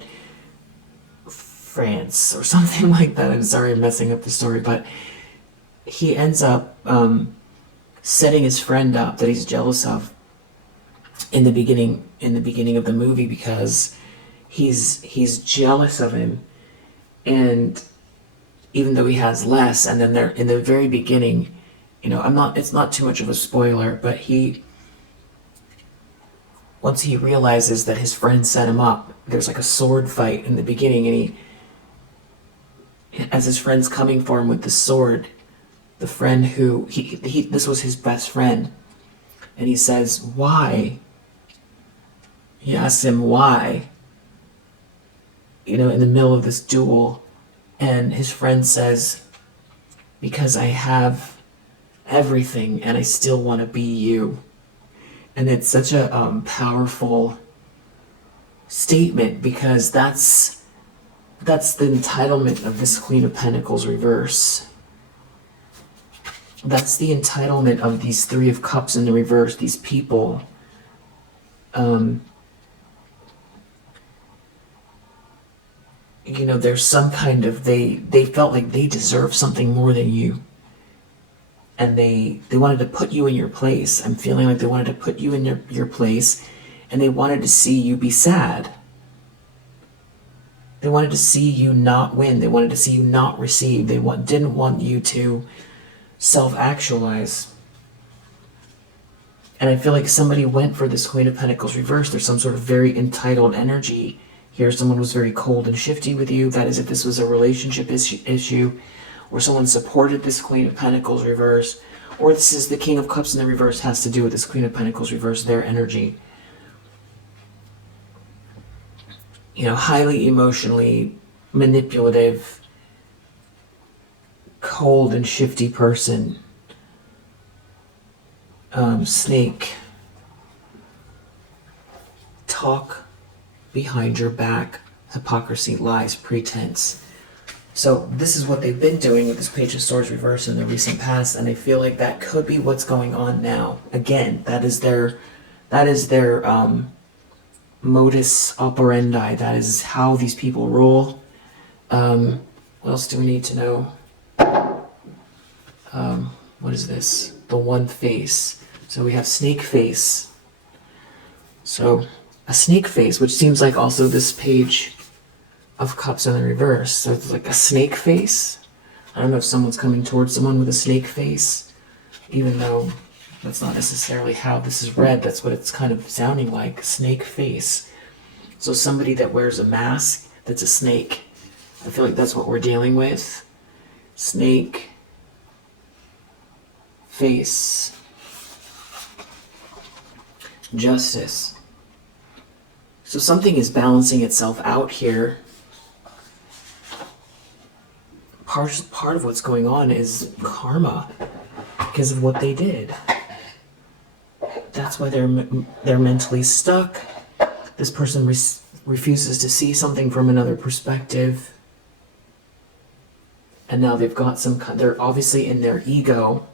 France or something like that. I'm sorry, I'm messing up the story, but he ends up setting his friend up that he's jealous of in the beginning of the movie, because he's jealous of him, and even though he has less, and then they're in the very beginning, you know, it's not too much of a spoiler, but once he realizes that his friend set him up, there's like a sword fight in the beginning, and as his friend's coming for him with the sword, the friend who this was his best friend, and he says, why? He asks him why, you know, in the middle of this duel, and his friend says, because I have everything and I still want to be you. And it's such a powerful statement, because that's the entitlement of this Queen of Pentacles reverse. That's the entitlement of these Three of Cups in the reverse, these people. You know, there's some kind of, they felt like they deserve something more than you. And they wanted to put you in your place. I'm feeling like they wanted to put you in your place, and they wanted to see you be sad. They wanted to see you not win. They wanted to see you not receive. They didn't want you to self-actualize. And I feel like somebody went for this Queen of Pentacles reverse. There's some sort of very entitled energy here. Someone was very cold and shifty with you. That is, if this was a relationship issue, or someone supported this Queen of Pentacles reverse, or this is the King of Cups in the reverse, has to do with this Queen of Pentacles reverse, their energy. You know, highly emotionally manipulative, cold and shifty person. Snake. Talk behind your back. Hypocrisy, lies, pretense. So this is what they've been doing with this Page of Swords reverse in the recent past, and I feel like that could be what's going on now. Again, that is their modus operandi. That is how these people roll. What else do we need to know? What is this? The one face. So we have snake face. So a snake face, which seems like also this Page of Cups in the reverse. So it's like a snake face. I don't know if someone's coming towards someone with a snake face, even though that's not necessarily how this is read. That's what it's kind of sounding like, snake face. So somebody that wears a mask that's a snake. I feel like that's what we're dealing with. Snake face. Justice. So something is balancing itself out here. part of what's going on is karma because of what they did. That's why they're mentally stuck. This person refuses to see something from another perspective. And now they've got they're obviously in their ego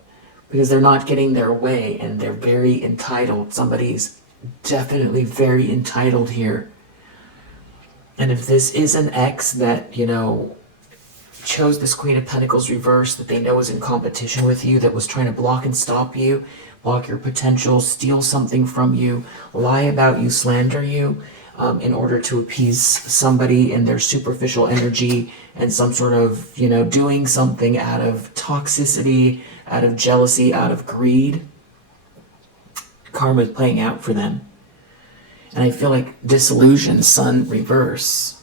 because they're not getting their way and they're very entitled. Somebody's definitely very entitled here. And if this is an ex that, chose this Queen of Pentacles reverse that they know is in competition with you, that was trying to block and stop you, block your potential, steal something from you, lie about you, slander you, in order to appease somebody in their superficial energy and some sort of, doing something out of toxicity, out of jealousy, out of greed. Karma is playing out for them. And I feel like disillusion, Sun reverse.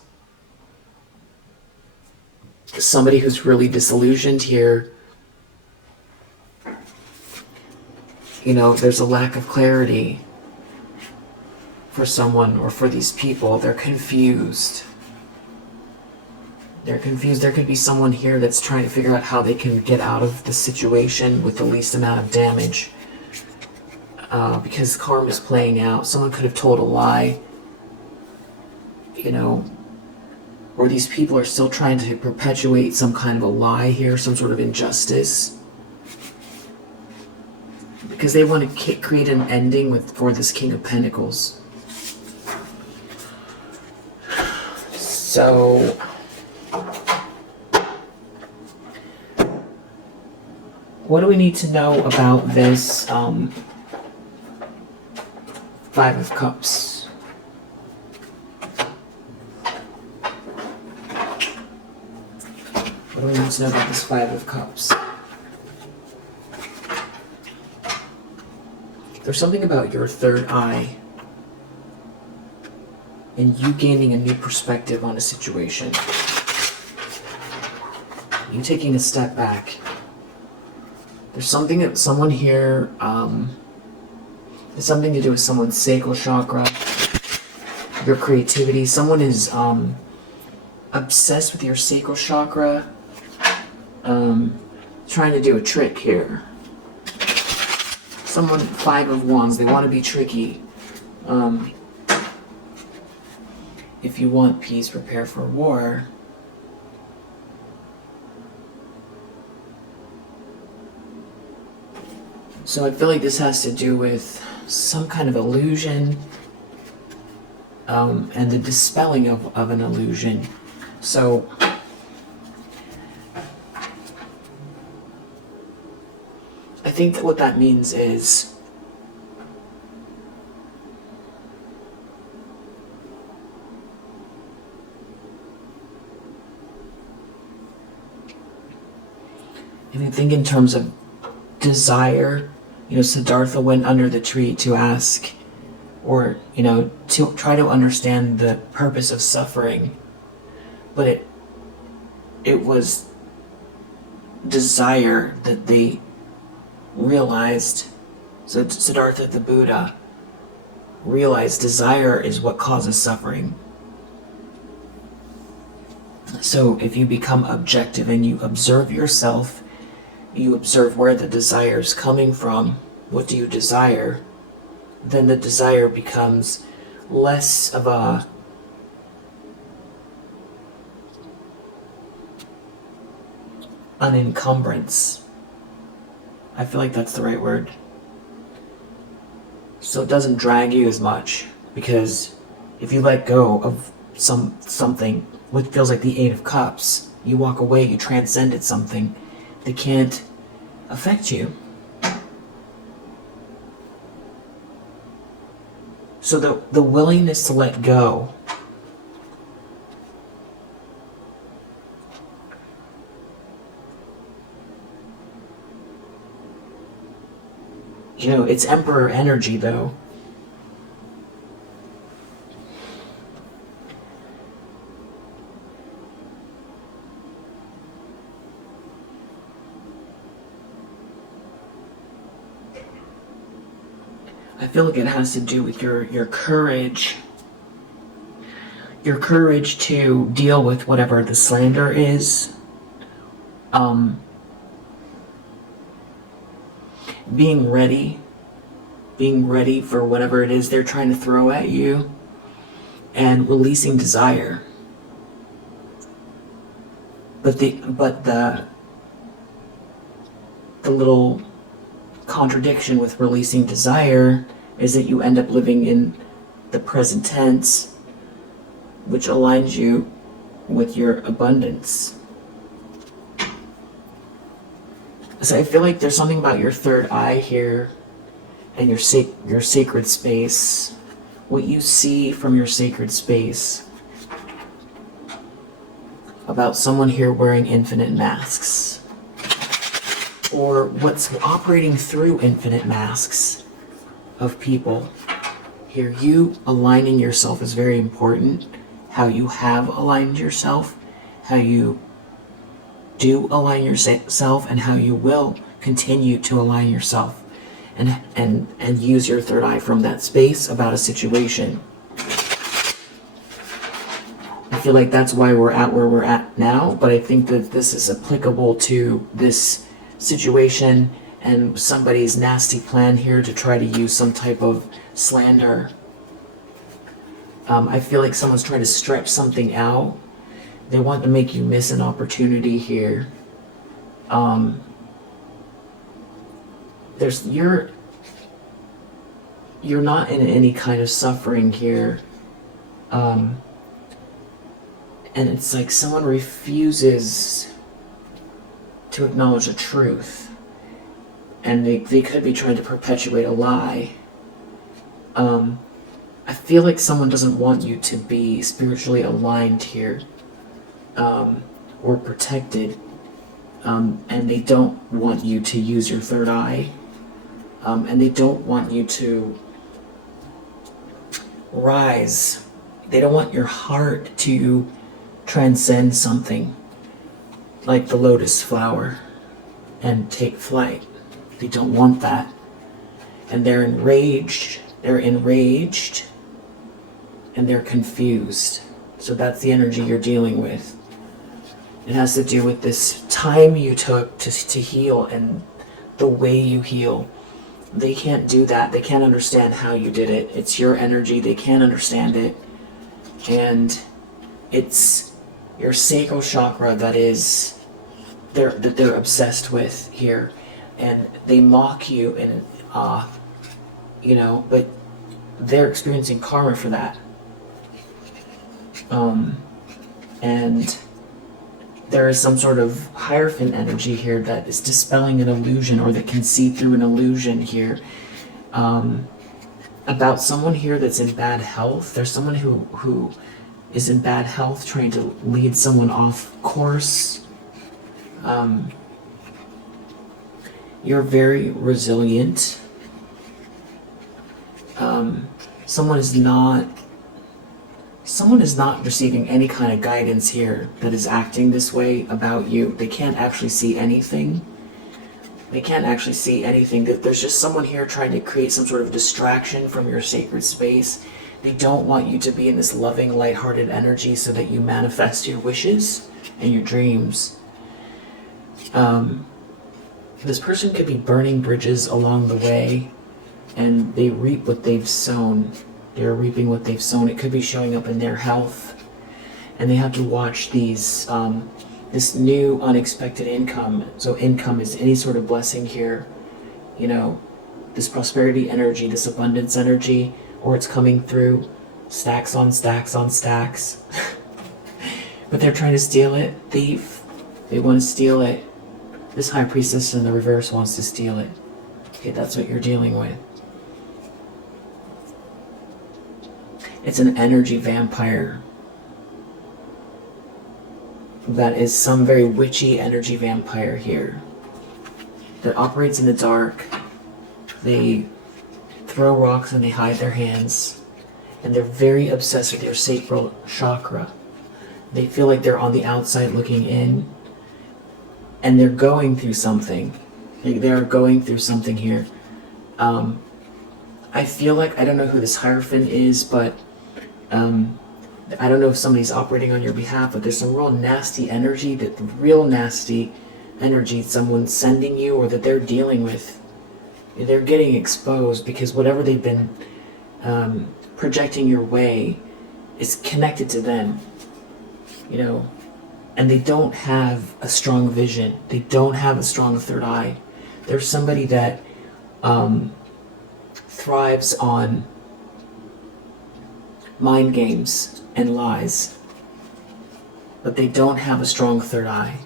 Somebody who's really disillusioned here, there's a lack of clarity for someone or for these people. They're confused. There could be someone here that's trying to figure out how they can get out of the situation with the least amount of damage. Because karma is playing out. Someone could have told a lie, or these people are still trying to perpetuate some kind of a lie here, some sort of injustice. Because they want to create an ending for this King of Pentacles. So, what do we need to know about this Five of Cups? What do we need to know about this Five of Cups? There's something about your third eye and you gaining a new perspective on a situation. You taking a step back. There's something that someone here, there's something to do with someone's sacral chakra, your creativity. Someone is obsessed with your sacral chakra, trying to do a trick here. Someone, Five of Wands, they want to be tricky. If you want peace, prepare for war. So I feel like this has to do with some kind of illusion, and the dispelling of an illusion. So I think that what that means is if you think in terms of desire, Siddhartha went under the tree to ask, or, to try to understand the purpose of suffering. But it was desire that they realized. So Siddhartha, the Buddha, realized desire is what causes suffering. So if you become objective and you observe yourself, you observe where the desire is coming from, what do you desire, then the desire becomes less of an encumbrance. I feel like that's the right word. So it doesn't drag you as much, because if you let go of something, what feels like the Eight of Cups, you walk away, you transcended something. They can't affect you. So the willingness to let go, it's Emperor energy though. I feel like it has to do with your courage. Your courage to deal with whatever the slander is, um, being ready for whatever it is they're trying to throw at you, and releasing desire. But the little contradiction with releasing desire is that you end up living in the present tense, which aligns you with your abundance. So I feel like there's something about your third eye here and your sacred space, what you see from your sacred space, about someone here wearing infinite masks, or what's operating through infinite masks of people. Here, you aligning yourself is very important. How you have aligned yourself, how you do align yourself, and how you will continue to align yourself and use your third eye from that space about a situation. I feel like that's why we're at where we're at now, but I think that this is applicable to this situation and somebody's nasty plan here to try to use some type of slander. I feel like someone's trying to stretch something out. They want to make you miss an opportunity here. You're not in any kind of suffering here. And it's like someone refuses to acknowledge the truth. And they could be trying to perpetuate a lie. I feel like someone doesn't want you to be spiritually aligned here, or protected, and they don't want you to use your third eye, and they don't want you to rise. They don't want your heart to transcend something like the lotus flower and take flight. They don't want that. And they're enraged. And they're confused. So that's the energy you're dealing with. It has to do with this time you took to heal and the way you heal. They can't do that. They can't understand how you did it. It's your energy. They can't understand it. And it's your sacral chakra that they're obsessed with here. And they mock you and but they're experiencing karma for that. And there is some sort of Hierophant energy here that is dispelling an illusion, or that can see through an illusion here, about someone here that's in bad health. There's someone who is in bad health trying to lead someone off course. You're very resilient. Someone is not receiving any kind of guidance here that is acting this way about you. They can't actually see anything. There's just someone here trying to create some sort of distraction from your sacred space. They don't want you to be in this loving, lighthearted energy so that you manifest your wishes and your dreams. This person could be burning bridges along the way, and they reap what they've sown. They're reaping what they've sown. It could be showing up in their health, and they have to watch these this new unexpected income. So income is any sort of blessing here, this prosperity energy, this abundance energy, or it's coming through stacks on stacks on stacks. But they're trying to steal it. Thief. They want to steal it. This High Priestess in the reverse wants to steal it. Okay, that's what you're dealing with. It's an energy vampire. That is some very witchy energy vampire here that operates in the dark. They throw rocks and they hide their hands, and they're very obsessed with their sacral chakra. They feel like they're on the outside looking in, and they're going through something. They're going through something here. I feel like, I don't know who this Hierophant is, but I don't know if somebody's operating on your behalf, but there's some real nasty energy, real nasty, energy someone's sending you or that they're dealing with, they're getting exposed because whatever they've been projecting your way is connected to them, you know, and they don't have a strong vision. They don't have a strong third eye. There's somebody that thrives on mind games and lies, but they don't have a strong third eye.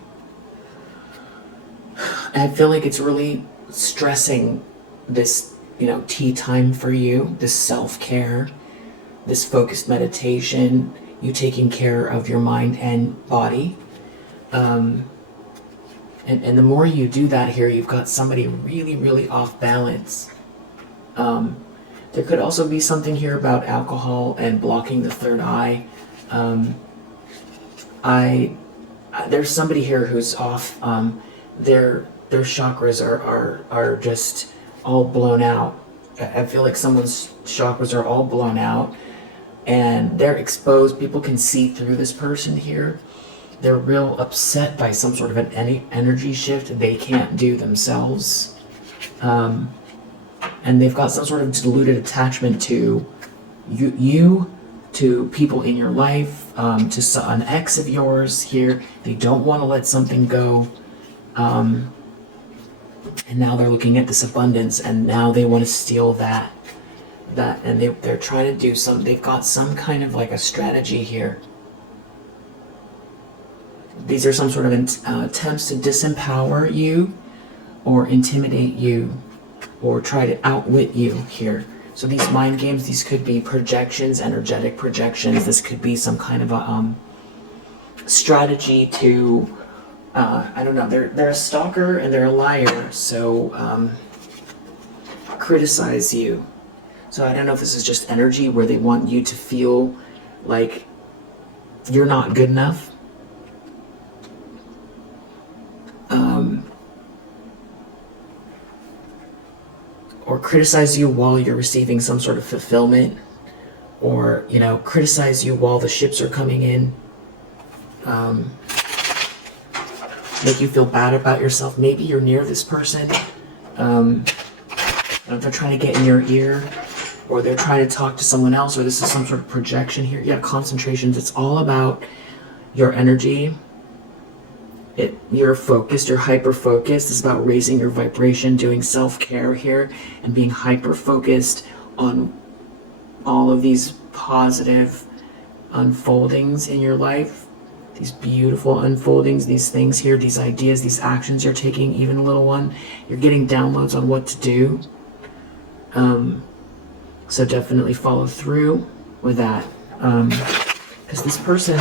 And I feel like it's really stressing this, you know, tea time for you, this self-care, this focused meditation, you taking care of your mind and body. And the more you do that here, you've got somebody really, really off balance. There could also be something here about alcohol and blocking the third eye. There's somebody here who's off. Their chakras are just all blown out. I feel like someone's chakras are all blown out and they're exposed. People can see through this person here. They're real upset by some sort of an energy shift they can't do themselves. And they've got some sort of diluted attachment to you, to people in your life, to an ex of yours here. They don't want to let something go. And now they're looking at this abundance and now they want to steal that, and they're trying to do they've got some kind of like a strategy here. These are some sort of attempts to disempower you or intimidate you or try to outwit you here. So these mind games, these could be projections, energetic projections. This could be some kind of a strategy to, I don't know, they're a stalker and they're a liar, so criticize you. So I don't know if this is just energy where they want you to feel like you're not good enough. Or criticize you while you're receiving some sort of fulfillment, or, you know, criticize you while the ships are coming in, make you feel bad about yourself. Maybe you're near this person, and they're trying to get in your ear, or they're trying to talk to someone else, or this is some sort of projection here. Yeah, concentrations. It's all about your energy. You're focused, you're hyper-focused. It's about raising your vibration, doing self-care here, and being hyper-focused on all of these positive unfoldings in your life. These beautiful unfoldings, these things here, these ideas, these actions you're taking, even a little one. You're getting downloads on what to do. So definitely follow through with that. Because this person,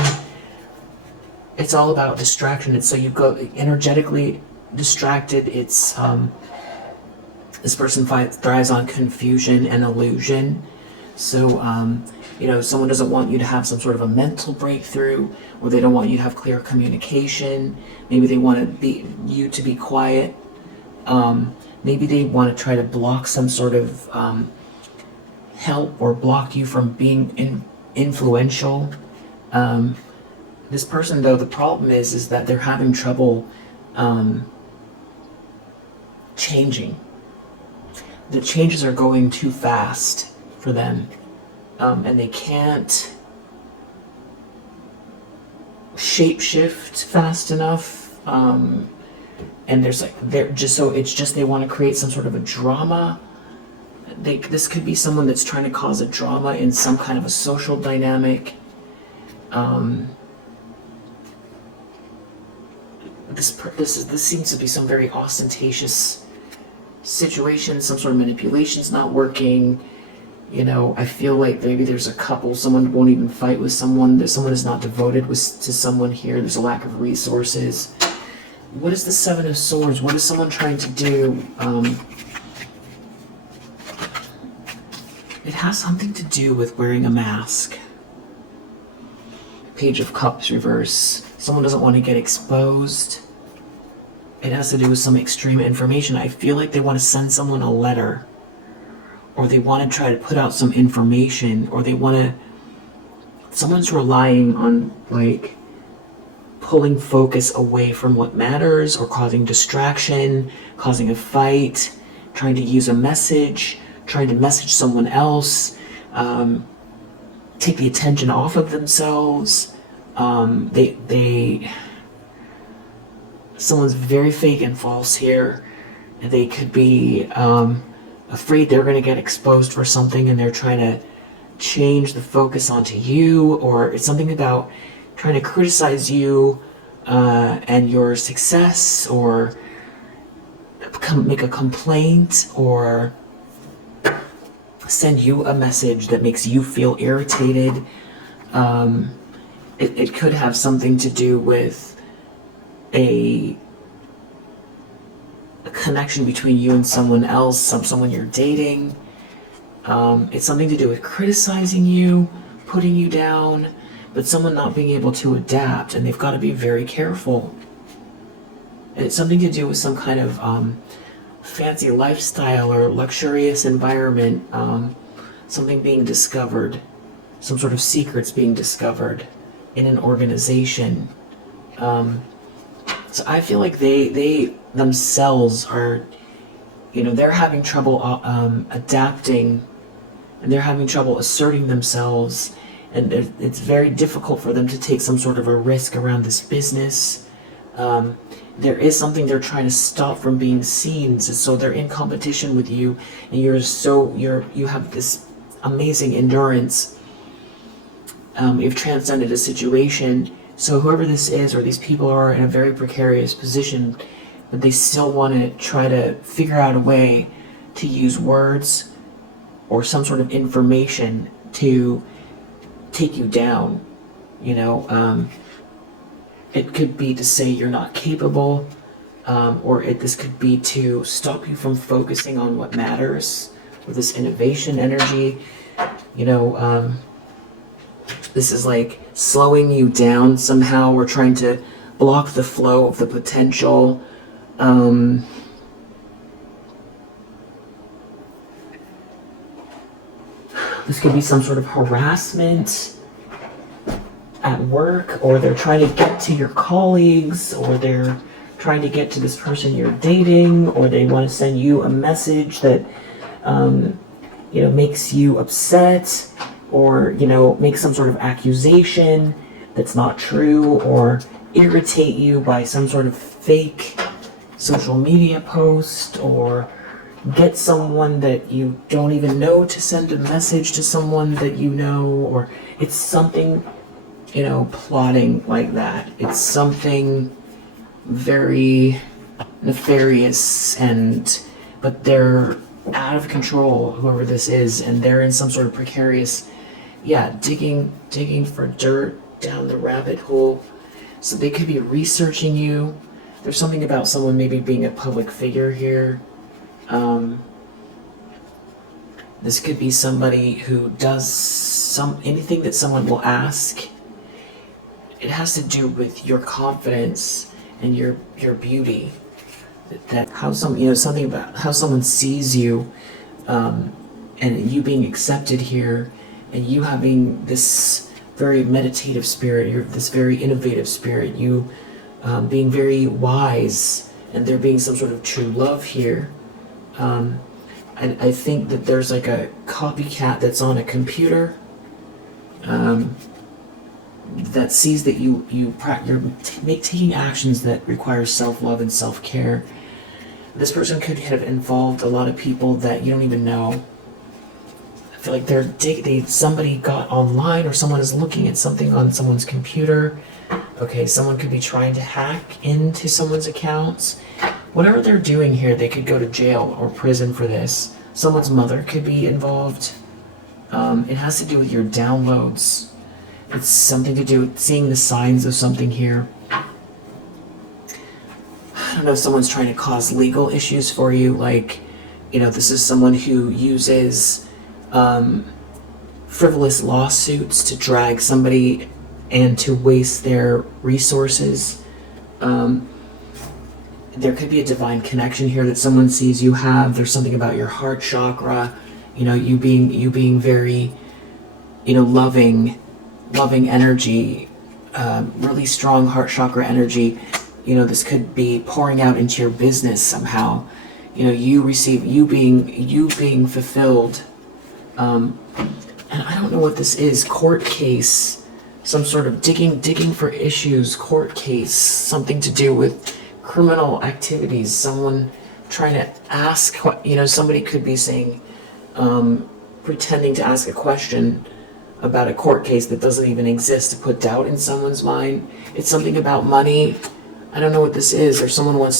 it's all about distraction. It's so you go energetically distracted. It's this person thrives on confusion and illusion. So you know, someone doesn't want you to have some sort of a mental breakthrough, or they don't want you to have clear communication. Maybe they want you to be quiet. Maybe they want to try to block some sort of help or block you from being influential. This person, though, the problem is that they're having trouble changing. The changes are going too fast for them, and they can't shapeshift fast enough. And they're just they want to create some sort of a drama. This could be someone that's trying to cause a drama in some kind of a social dynamic. This seems to be some very ostentatious situation. Some sort of manipulation's not working. You know, I feel like maybe there's a couple. Someone won't even fight with someone. Someone is not devoted to someone here. There's a lack of resources. What is the Seven of Swords? What is someone trying to do? It has something to do with wearing a mask. Page of Cups reverse. Someone doesn't want to get exposed. It has to do with some extreme information. I feel like they want to send someone a letter, or they want to try to put out some information, or someone's relying on, like, pulling focus away from what matters, or causing distraction, causing a fight, trying to use a message, trying to message someone else, take the attention off of themselves. Someone's very fake and false here. They could be afraid they're going to get exposed for something, and they're trying to change the focus onto you, or it's something about trying to criticize you and your success, or make a complaint, or send you a message that makes you feel irritated. It could have something to do with a connection between you and someone else, someone you're dating. It's something to do with criticizing you, putting you down, but someone not being able to adapt, and they've got to be very careful. It's something to do with some kind of fancy lifestyle or luxurious environment, something being discovered, some sort of secrets being discovered in an organization. So I feel like they themselves are, they're having trouble adapting, and they're having trouble asserting themselves, and it's very difficult for them to take some sort of a risk around this business. There is something they're trying to stop from being seen, so they're in competition with you, and you have this amazing endurance. You've transcended a situation, so whoever this is, or these people, are in a very precarious position, but they still want to try to figure out a way to use words or some sort of information to take you down. It could be to say you're not capable, or this could be to stop you from focusing on what matters, with this innovation energy. This is like slowing you down somehow. We're trying to block the flow of the potential. This could be some sort of harassment at work, or they're trying to get to your colleagues, or they're trying to get to this person you're dating, or they want to send you a message that makes you upset, or make some sort of accusation that's not true, or irritate you by some sort of fake social media post, or get someone that you don't even know to send a message to someone that you know, or it's something, plotting like that. It's something very nefarious, but they're out of control, whoever this is, and they're in some sort of precarious, digging for dirt down the rabbit hole. So they could be researching you. There's something about someone maybe being a public figure here. This could be somebody who does anything that someone will ask. It has to do with your confidence and your beauty. Something about how someone sees you, and you being accepted here, and you having this very meditative spirit, this very innovative spirit, you being very wise, and there being some sort of true love here. I think that there's like a copycat that's on a computer that sees that you're taking actions that require self-love and self-care. This person could have involved a lot of people that you don't even know. I feel like somebody got online, or someone is looking at something on someone's computer. Okay, someone could be trying to hack into someone's accounts. Whatever they're doing here, they could go to jail or prison for this. Someone's mother could be involved. It has to do with your downloads. It's something to do with seeing the signs of something here. I don't know if someone's trying to cause legal issues for you, like, this is someone who uses frivolous lawsuits to drag somebody and to waste their resources. There could be a divine connection here that someone sees you have. There's something about your heart chakra, you being very, loving energy. really strong heart chakra energy. This could be pouring out into your business somehow. You being fulfilled. And I don't know what this is. Court case, some sort of digging for issues. Court case, something to do with criminal activities. Someone trying to ask. Somebody could be saying, pretending to ask a question about a court case that doesn't even exist to put doubt in someone's mind. It's something about money. I don't know what this is, or someone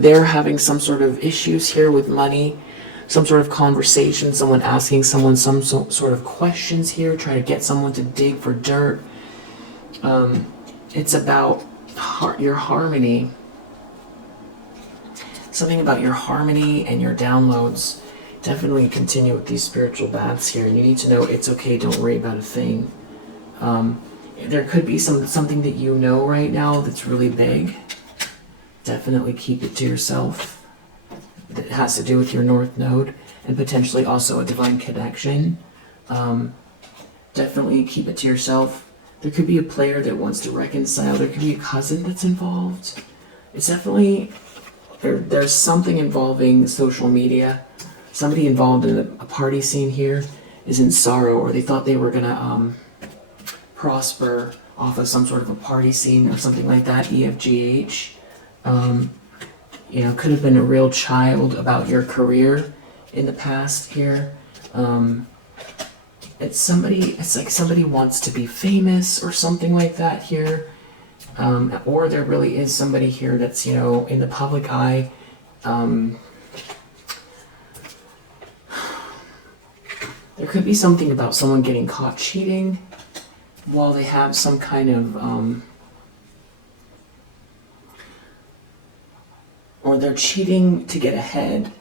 they're having some sort of issues here with money, some sort of conversation, someone asking someone some sort of questions here, trying to get someone to dig for dirt. It's about your harmony, something about your harmony and your downloads. Definitely continue with these spiritual baths here. You need to know it's okay, don't worry about a thing. There could be something that right now that's really big. Definitely keep it to yourself. That has to do with your North Node and potentially also a divine connection. Definitely keep it to yourself. There could be a player that wants to reconcile. There could be a cousin that's involved. It's definitely, there's something involving social media. Somebody involved in a party scene here is in sorrow, or they thought they were going to prosper off of some sort of a party scene or something like that, EFGH. Could have been a real child about your career in the past here. It's like somebody wants to be famous or something like that here. Or there really is somebody here that's, in the public eye. There could be something about someone getting caught cheating while they have some kind of, or they're cheating to get ahead.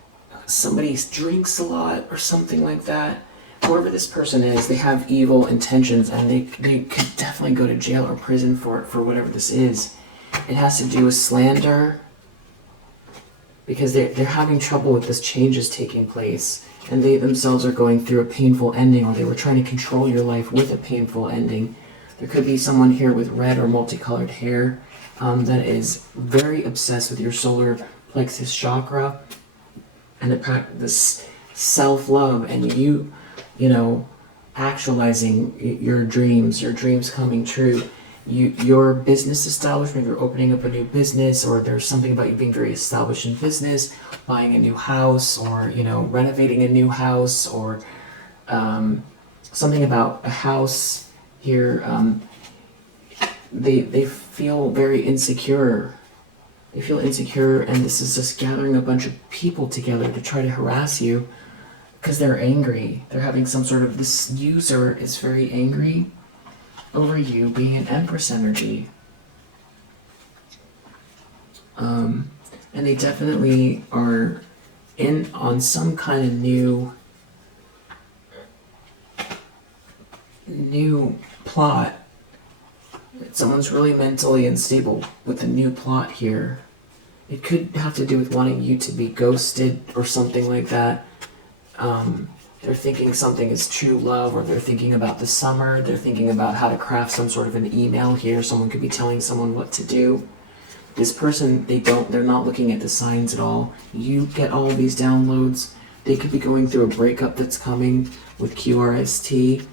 Somebody drinks a lot or something like that. Whoever this person is, they have evil intentions, and they could definitely go to jail or prison for whatever this is. It has to do with slander, because they're having trouble with this changes taking place, and they themselves are going through a painful ending, or they were trying to control your life with a painful ending. There could be someone here with red or multicolored hair that is very obsessed with your solar plexus chakra and this self-love, and actualizing your dreams coming true. Your business establishment, you're opening up a new business, or there's something about you being very established in business, buying a new house, or renovating a new house, or something about a house here. They feel very insecure. They feel insecure, and this is just gathering a bunch of people together to try to harass you because they're angry. They're having some sort of, this user is very angry over you being an Empress energy. And they definitely are in on some kind of new plot. Someone's really mentally unstable with a new plot here. It could have to do with wanting you to be ghosted or something like that. They're thinking something is true love, or they're thinking about the summer. They're thinking about how to craft some sort of an email here. Someone could be telling someone what to do. This person, they're not looking at the signs at all. You get all of these downloads. They could be going through a breakup that's coming with QRST,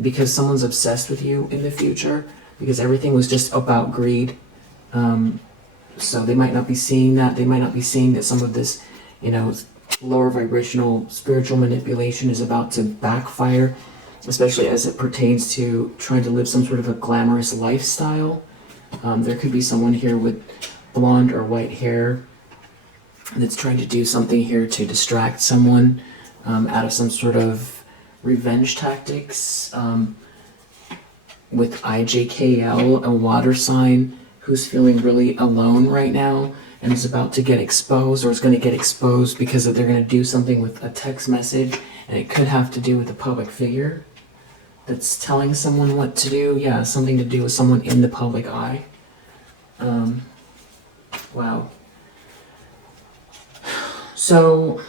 because someone's obsessed with you in the future, because everything was just about greed. So they might not be seeing that. They might not be seeing that some of this, lower vibrational spiritual manipulation is about to backfire, especially as it pertains to trying to live some sort of a glamorous lifestyle. There could be someone here with blonde or white hair that's trying to do something here to distract someone out of some sort of revenge tactics. With IJKL, a water sign who's feeling really alone right now and is about to get exposed, or is going to get exposed because they're going to do something with a text message, and it could have to do with a public figure that's telling someone what to do. Yeah, something to do with someone in the public eye. Wow. So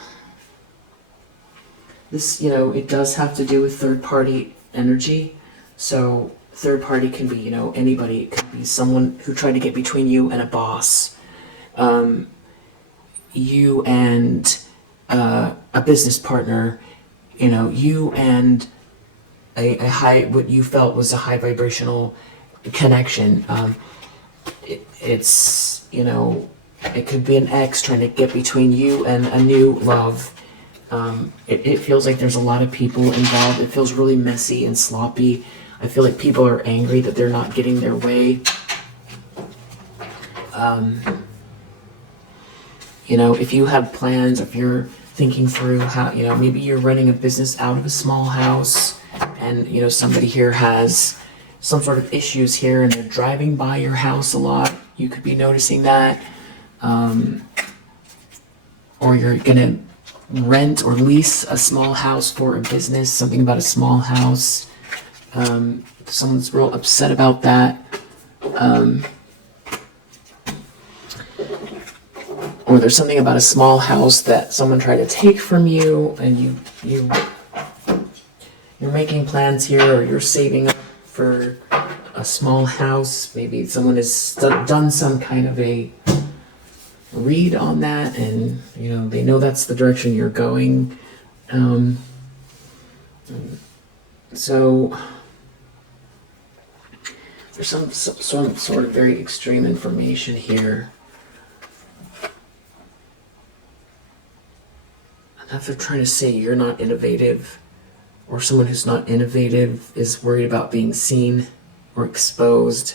this, it does have to do with third-party energy. So third party can be, you know, anybody. It could be someone who tried to get between you and a boss, you and a business partner, you know, you and a high, what you felt was a high vibrational connection. It's, you know, it could be an ex trying to get between you and a new love. It feels like there's a lot of people involved. It feels really messy and sloppy. I feel like people are angry that they're not getting their way. You know, if you have plans, if you're thinking through how, you know, maybe you're running a business out of a small house and, you know, somebody here has some sort of issues here and they're driving by your house a lot. You could be noticing that. Or you're gonna rent or lease a small house for a business, something about a small house. Someone's real upset about that. Or there's something about a small house that someone tried to take from you, and you're making plans here, or you're saving up for a small house. Maybe someone has done some kind of a read on that, and you know they know that's the direction you're going. So there's some sort of very extreme information here. If they're trying to say you're not innovative, or someone who's not innovative is worried about being seen or exposed,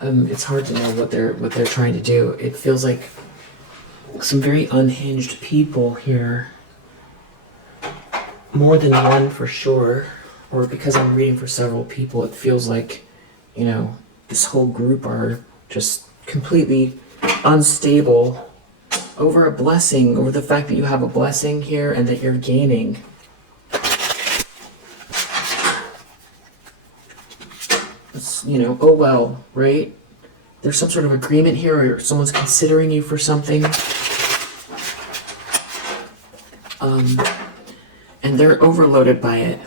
it's hard to know what they're trying to do. It feels like some very unhinged people here, more than one for sure. Or because I'm reading for several people, it feels like, you know, this whole group are just completely unstable over a blessing, over the fact that you have a blessing here and that you're gaining. It's, you know, oh well, right? There's some sort of agreement here, or someone's considering you for something. And they're overloaded by it.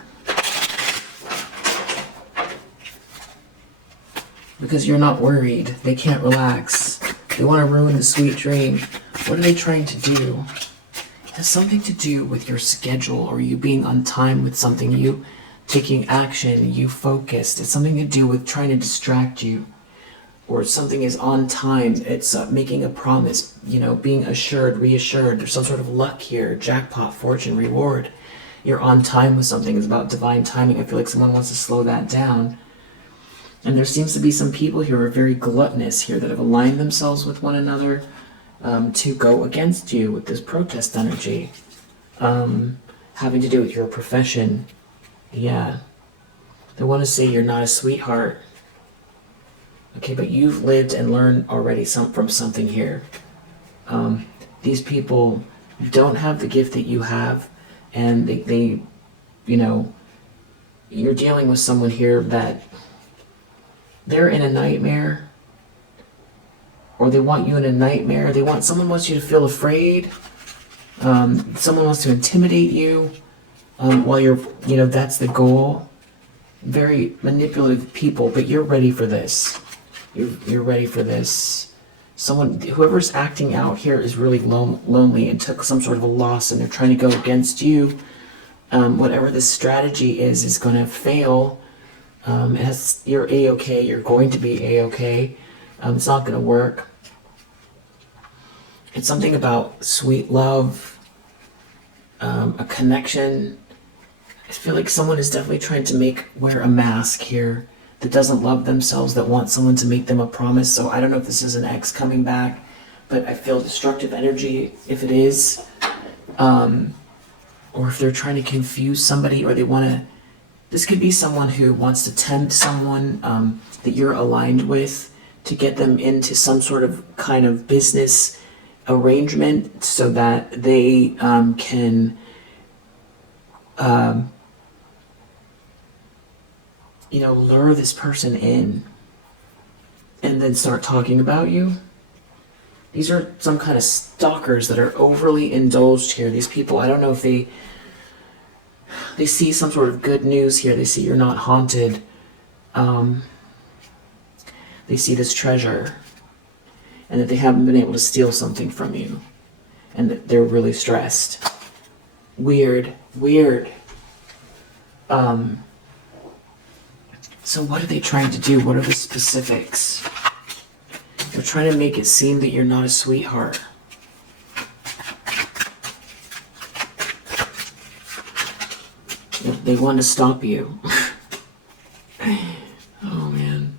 Because you're not worried. They can't relax. They want to ruin the sweet dream. What are they trying to do? It has something to do with your schedule, or you being on time with something, you taking action, you focused. It's something to do with trying to distract you, or something is on time. It's making a promise, you know, being assured, reassured. There's some sort of luck here, jackpot, fortune, reward. You're on time with something. It's about divine timing. I feel like someone wants to slow that down. And there seems to be some people here who are very gluttonous here that have aligned themselves with one another to go against you with this protest energy, having to do with your profession. Yeah, they want to say you're not a sweetheart. Okay, but you've lived and learned already from something here. These people don't have the gift that you have, and they, you know, you're dealing with someone here that they're in a nightmare, or they want you in a nightmare. Someone wants you to feel afraid. Someone wants to intimidate you while you're, you know, that's the goal. Very manipulative people, but you're ready for this. You're ready for this. Whoever's acting out here is really lonely and took some sort of a loss, and they're trying to go against you. Whatever this strategy is going to fail. You're A-okay, you're going to be A-okay. It's not going to work. It's something about sweet love, a connection. I feel like someone is definitely trying to wear a mask here that doesn't love themselves, that wants someone to make them a promise. So I don't know if this is an ex coming back, but I feel destructive energy if it is. Or if they're trying to confuse somebody, or they want to. This could be someone who wants to tempt someone that you're aligned with to get them into some sort of kind of business arrangement so that they can, you know, lure this person in and then start talking about you. These are some kind of stalkers that are overly indulged here. These people, I don't know if they see some sort of good news here. They see you're not haunted. they see this treasure and that they haven't been able to steal something from you and that they're really stressed. Weird. So what are they trying to do? What are the specifics? They're trying to make it seem that you're not a sweetheart. They want to stop you. Oh man.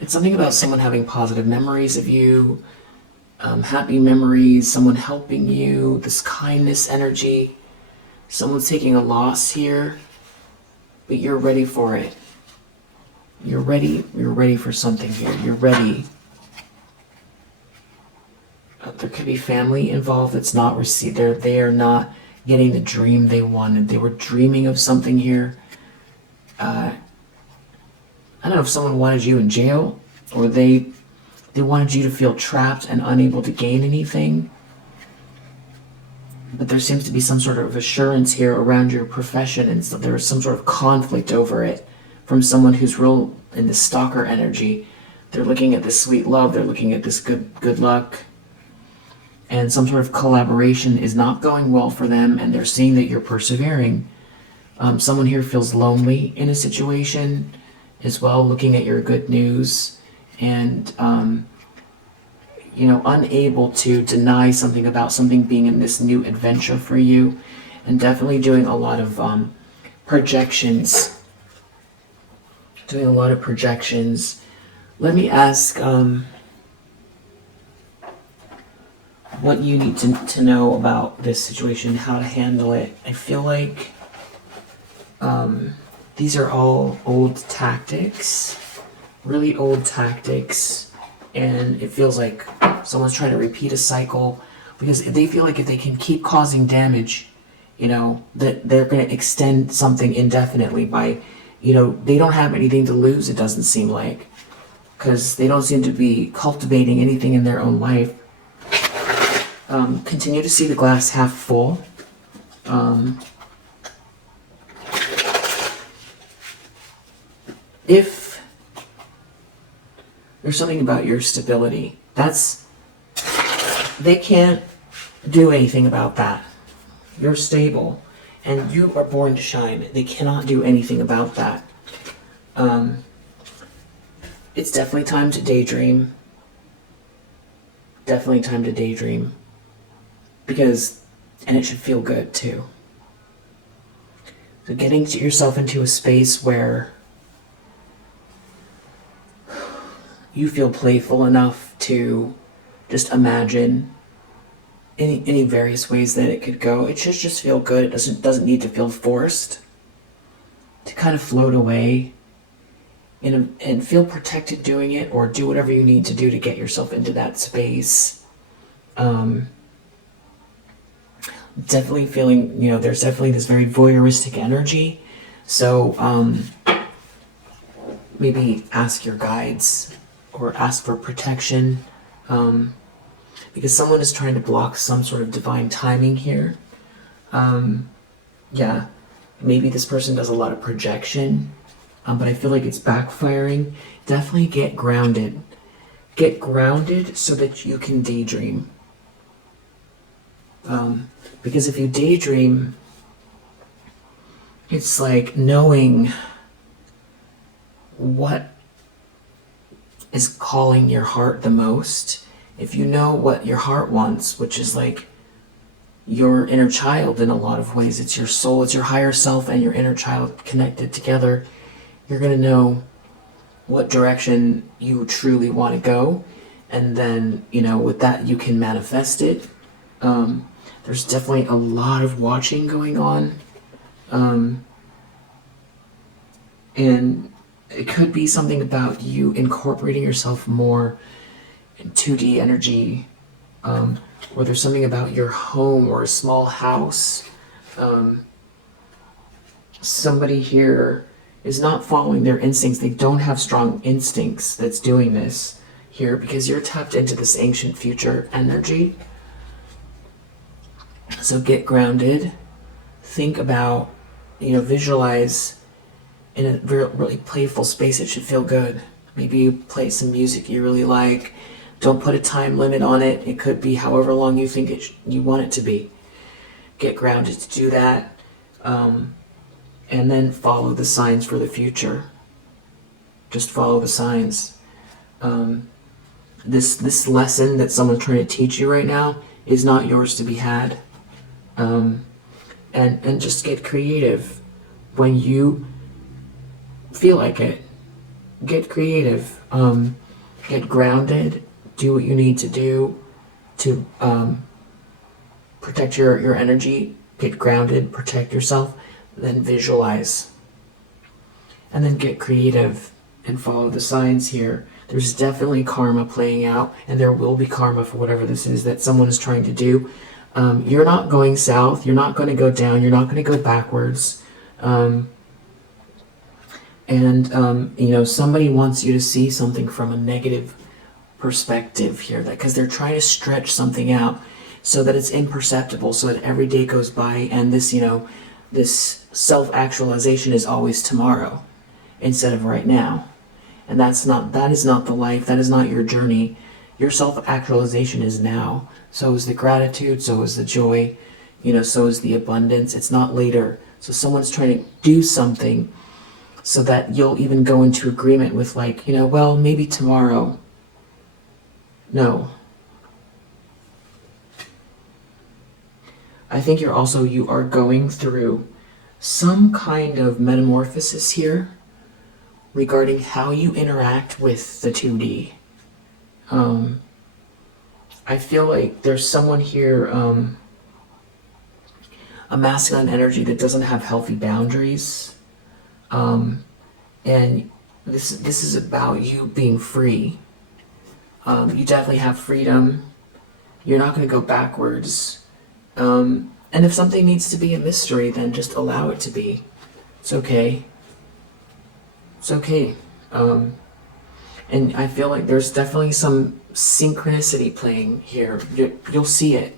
It's something about someone having positive memories of you, happy memories, someone helping you, this kindness energy. Someone's taking a loss here, but you're ready for it. You're ready for something here. You're ready. There could be family involved that's not received. They are not getting the dream they wanted. They were dreaming of something here. I don't know if someone wanted you in jail, or they wanted you to feel trapped and unable to gain anything. But there seems to be some sort of assurance here around your profession, and so there's some sort of conflict over it from someone who's real in the stalker energy. They're looking at this sweet love, they're looking at this good luck, and some sort of collaboration is not going well for them, and they're seeing that you're persevering. Someone here feels lonely in a situation as well, looking at your good news, and unable to deny something about something being in this new adventure for you, and definitely doing a lot of projections. Let me ask what you need to know about this situation, how to handle it. I feel like these are all old tactics, really old tactics, and it feels like someone's trying to repeat a cycle because they feel like if they can keep causing damage, that they're going to extend something indefinitely by, they don't have anything to lose, it doesn't seem like, because they don't seem to be cultivating anything in their own life. Continue to see the glass half full. If there's something about your stability, they can't do anything about that. You're stable, and you are born to shine. They cannot do anything about that. It's definitely time to daydream. And it should feel good too. So getting yourself into a space where you feel playful enough to just imagine any various ways that it could go. It should just feel good. It doesn't need to feel forced. To kind of float away and feel protected doing it, or do whatever you need to do to get yourself into that space. Definitely feeling, there's definitely this very voyeuristic energy. So maybe ask your guides or ask for protection, because someone is trying to block some sort of divine timing here. Maybe this person does a lot of projection, but I feel like it's backfiring. Definitely get grounded. Get grounded so that you can daydream. Because if you daydream, it's like knowing what is calling your heart the most. If you know what your heart wants, which is like your inner child in a lot of ways, it's your soul, it's your higher self and your inner child connected together, you're going to know what direction you truly want to go, and then, with that you can manifest it. There's definitely a lot of watching going on, and it could be something about you incorporating yourself more in 2D energy, or there's something about your home or a small house. Somebody here is not following their instincts. They don't have strong instincts that's doing this here, because you're tapped into this ancient future energy. So get grounded. Think about, visualize in a really playful space. It should feel good. Maybe you play some music you really like. Don't put a time limit on it. It could be however long you think you want it to be. Get grounded to do that. And then follow the signs for the future. Just follow the signs. This lesson that someone's trying to teach you right now is not yours to be had. And just get creative when you feel like it. Get creative. Get grounded. Do what you need to do to protect your energy. Get grounded. Protect yourself. Then visualize. And then get creative and follow the signs here. There's definitely karma playing out, and there will be karma for whatever this is that someone is trying to do. You're not going south. You're not going to go down. You're not going to go backwards. Somebody wants you to see something from a negative perspective here, because they're trying to stretch something out so that it's imperceptible, so that every day goes by, and this self-actualization is always tomorrow instead of right now. And that is not the life. That is not your journey. Your self-actualization is now. So is the gratitude, so is the joy, so is the abundance. It's not later. So someone's trying to do something so that you'll even go into agreement with well, maybe tomorrow. No. I think you are going through some kind of metamorphosis here regarding how you interact with the 2D. I feel like there's someone here, a masculine energy that doesn't have healthy boundaries. And this is about you being free. You definitely have freedom. You're not going to go backwards. And if something needs to be a mystery, then just allow it to be. It's okay. It's okay. And I feel like there's definitely some synchronicity playing here. You'll see it.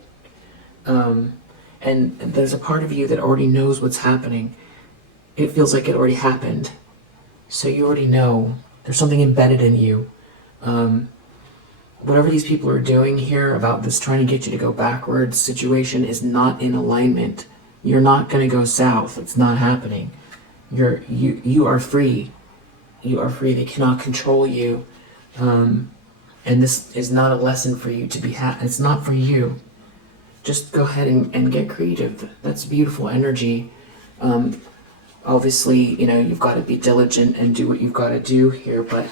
And there's a part of you that already knows what's happening. It feels like it already happened. So you already know. There's something embedded in you. Whatever these people are doing here about this trying to get you to go backwards situation is not in alignment. You're not going to go south. It's not happening. You are free. You are free. They cannot control you. And this is not a lesson for you to be it's not for you. Just go ahead and get creative. That's beautiful energy. Obviously, you've got to be diligent and do what you've got to do here, but,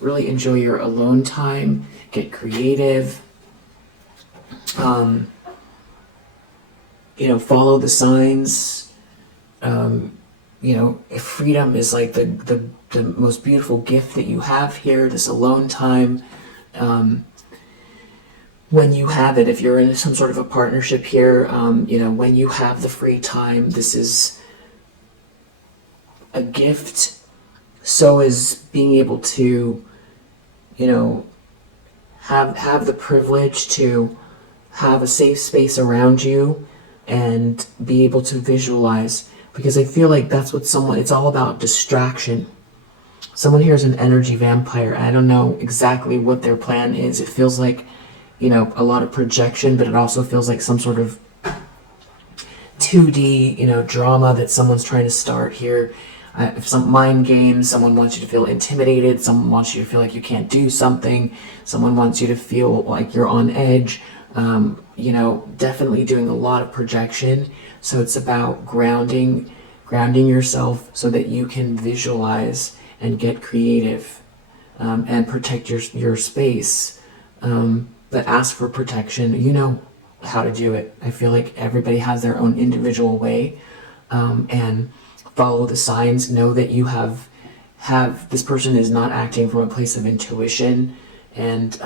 really enjoy your alone time. Get creative. Follow the signs. Freedom is like the most beautiful gift that you have here, this alone time. When you have it, if you're in some sort of a partnership here, when you have the free time, this is a gift. So is being able to, have the privilege to have a safe space around you and be able to visualize. Because I feel like that's what it's all about distraction. Someone here is an energy vampire. I don't know exactly what their plan is. It feels like, a lot of projection, but it also feels like some sort of 2D, drama that someone's trying to start here. Some mind games, someone wants you to feel intimidated, someone wants you to feel like you can't do something, someone wants you to feel like you're on edge, definitely doing a lot of projection. So it's about grounding yourself so that you can visualize and get creative, and protect your space. But ask for protection. You know how to do it. I feel like everybody has their own individual way, and follow the signs. Know that you have this person is not acting from a place of intuition, and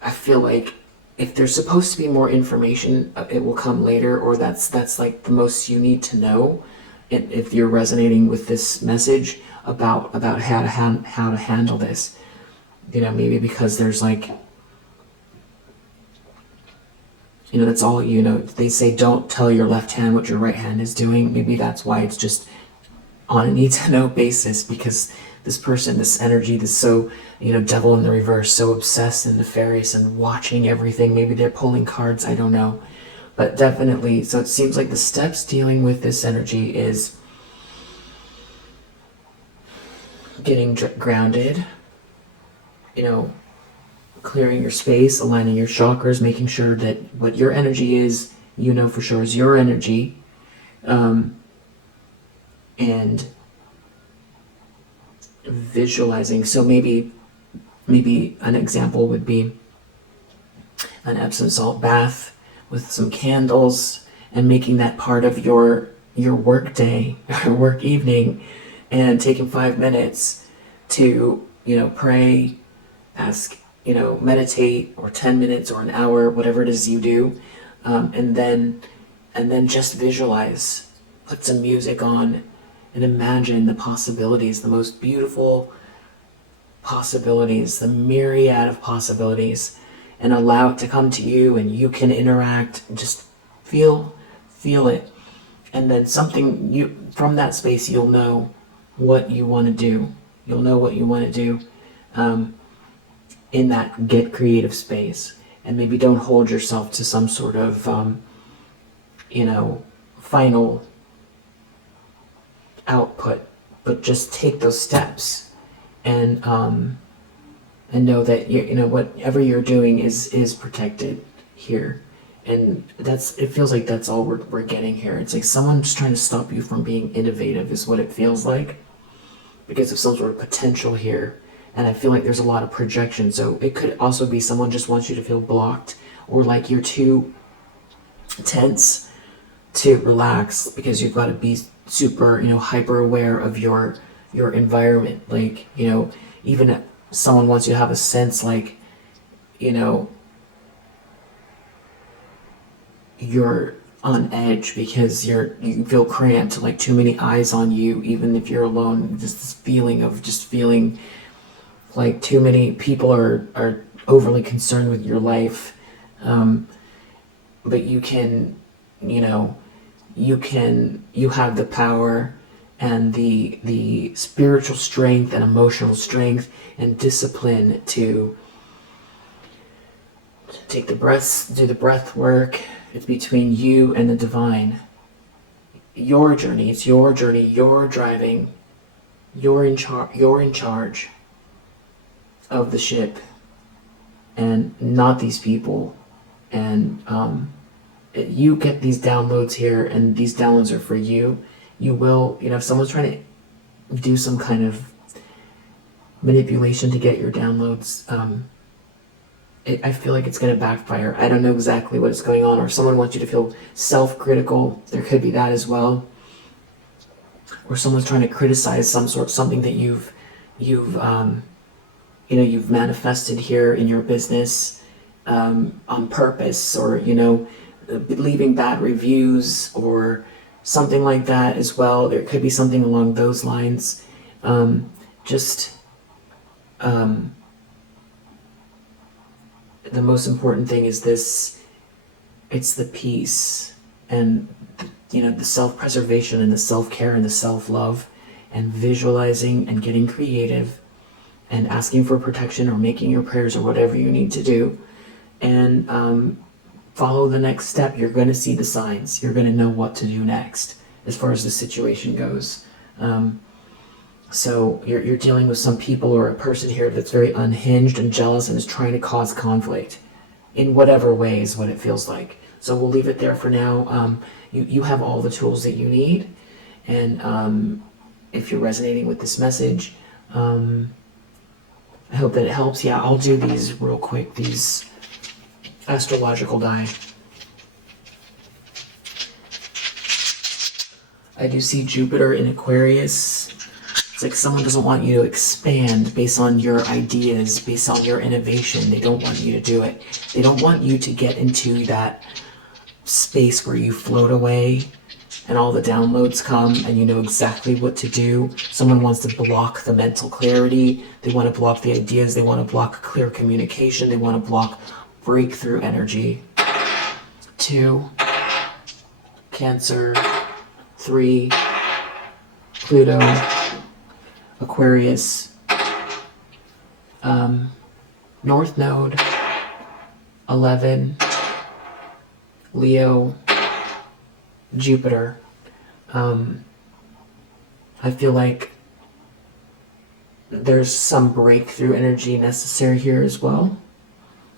I feel like if there's supposed to be more information, it will come later, or that's like the most you need to know. If you're resonating with this message about how to handle this, maybe because there's that's all they say, don't tell your left hand what your right hand is doing. Maybe that's why it's just on a need-to-know basis, because this person, this energy, this so, devil in the reverse, so obsessed and nefarious and watching everything. Maybe they're pulling cards, I don't know. But definitely, so it seems like the steps dealing with this energy is getting grounded, clearing your space, aligning your chakras, making sure that what your energy is, for sure is your energy. And visualizing. So maybe an example would be an Epsom salt bath with some candles, and making that part of your work day, or work evening, and taking 5 minutes to, pray, ask, meditate, or 10 minutes or an hour, whatever it is you do. And then just visualize, put some music on, and imagine the possibilities, the most beautiful possibilities, the myriad of possibilities, and allow it to come to you, and you can interact, just feel it. And then from that space, you'll know what you want to do. You'll know what you want to do in that get creative space. And maybe don't hold yourself to some sort of, final output, but just take those steps, and know that whatever you're doing is protected here. And it feels like that's all we're getting here. It's like someone's trying to stop you from being innovative, is what it feels like, because of some sort of potential here. And I feel like there's a lot of projection. So it could also be someone just wants you to feel blocked, or like you're too tense to relax, because you've got to be super, hyper aware of your environment. Like, even if someone wants you to have a sense like, you're on edge because you feel cramped, like too many eyes on you, even if you're alone. Just this feeling of just feeling like too many people are overly concerned with your life. But you can, you have the power and the spiritual strength and emotional strength and discipline to take the breaths, do the breath work. It's between you and the divine. Your journey, it's your journey, you're driving, you're in charge of the ship, and not these people. And you get these downloads here, and these downloads are for you. You will, if someone's trying to do some kind of manipulation to get your downloads, I feel like it's going to backfire. I don't know exactly what is going on, or someone wants you to feel self-critical. There could be that as well. Or someone's trying to criticize something that you've manifested here in your business on purpose, or leaving bad reviews or something like that as well. There could be something along those lines. The most important thing is this: it's the peace, and the self-preservation, and the self-care, and the self-love, and visualizing, and getting creative, and asking for protection, or making your prayers, or whatever you need to do, and follow the next step. You're going to see the signs. You're going to know what to do next as far as the situation goes. So you're dealing with some people or a person here that's very unhinged and jealous and is trying to cause conflict in whatever way is what it feels like. So we'll leave it there for now. You have all the tools that you need. And if you're resonating with this message, I hope that it helps. Yeah, I'll do these real quick, these astrological die. I do see Jupiter in Aquarius. It's like someone doesn't want you to expand based on your ideas, based on your innovation. They don't want you to do it. They don't want you to get into that space where you float away and all the downloads come and you know exactly what to do. Someone wants to block the mental clarity. They want to block the ideas. They want to block clear communication. They want to block breakthrough energy. 2, Cancer. 3, Pluto, Aquarius, North Node, 11, Leo, Jupiter. I feel like there's some breakthrough energy necessary here as well.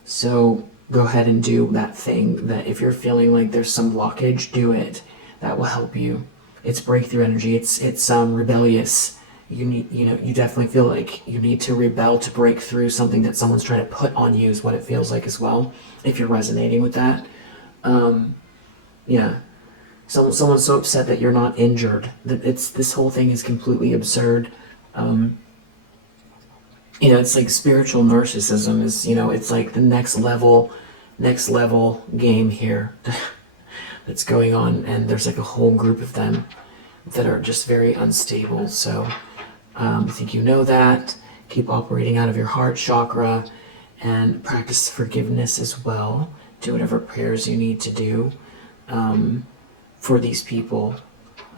So go ahead and do that thing that if you're feeling like there's some blockage, do it. That will help you. It's breakthrough energy. It's rebellious. You definitely feel like you need to rebel to break through something that someone's trying to put on you is what it feels like as well. If you're resonating with that, yeah. Someone's so upset that you're not injured. That this whole thing is completely absurd. It's like spiritual narcissism is, it's like the next level game here that's going on, and there's like a whole group of them that are just very unstable. So I think you know that. Keep operating out of your heart chakra and practice forgiveness as well. Do whatever prayers you need to do for these people,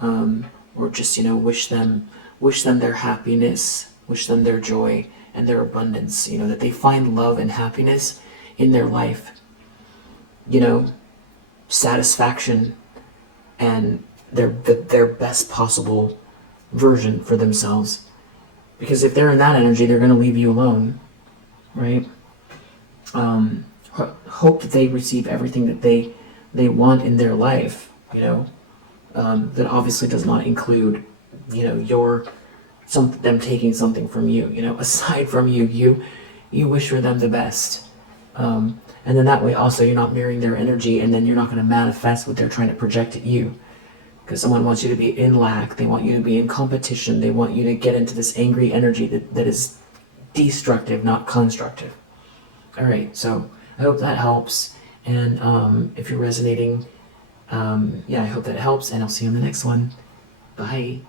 or just wish them their happiness, wish them their joy and their abundance. That they find love and happiness in their life. Satisfaction and their best possible version for themselves. Because if they're in that energy, they're going to leave you alone, right? Hope that they receive everything that they want in their life. That obviously does not include, them taking something from you. Aside from you wish for them the best. And then that way also you're not mirroring their energy, and then you're not going to manifest what they're trying to project at you. Because someone wants you to be in lack, they want you to be in competition, they want you to get into this angry energy that is destructive, not constructive. Alright, so I hope that helps. And if you're resonating, I hope that helps, and I'll see you in the next one. Bye.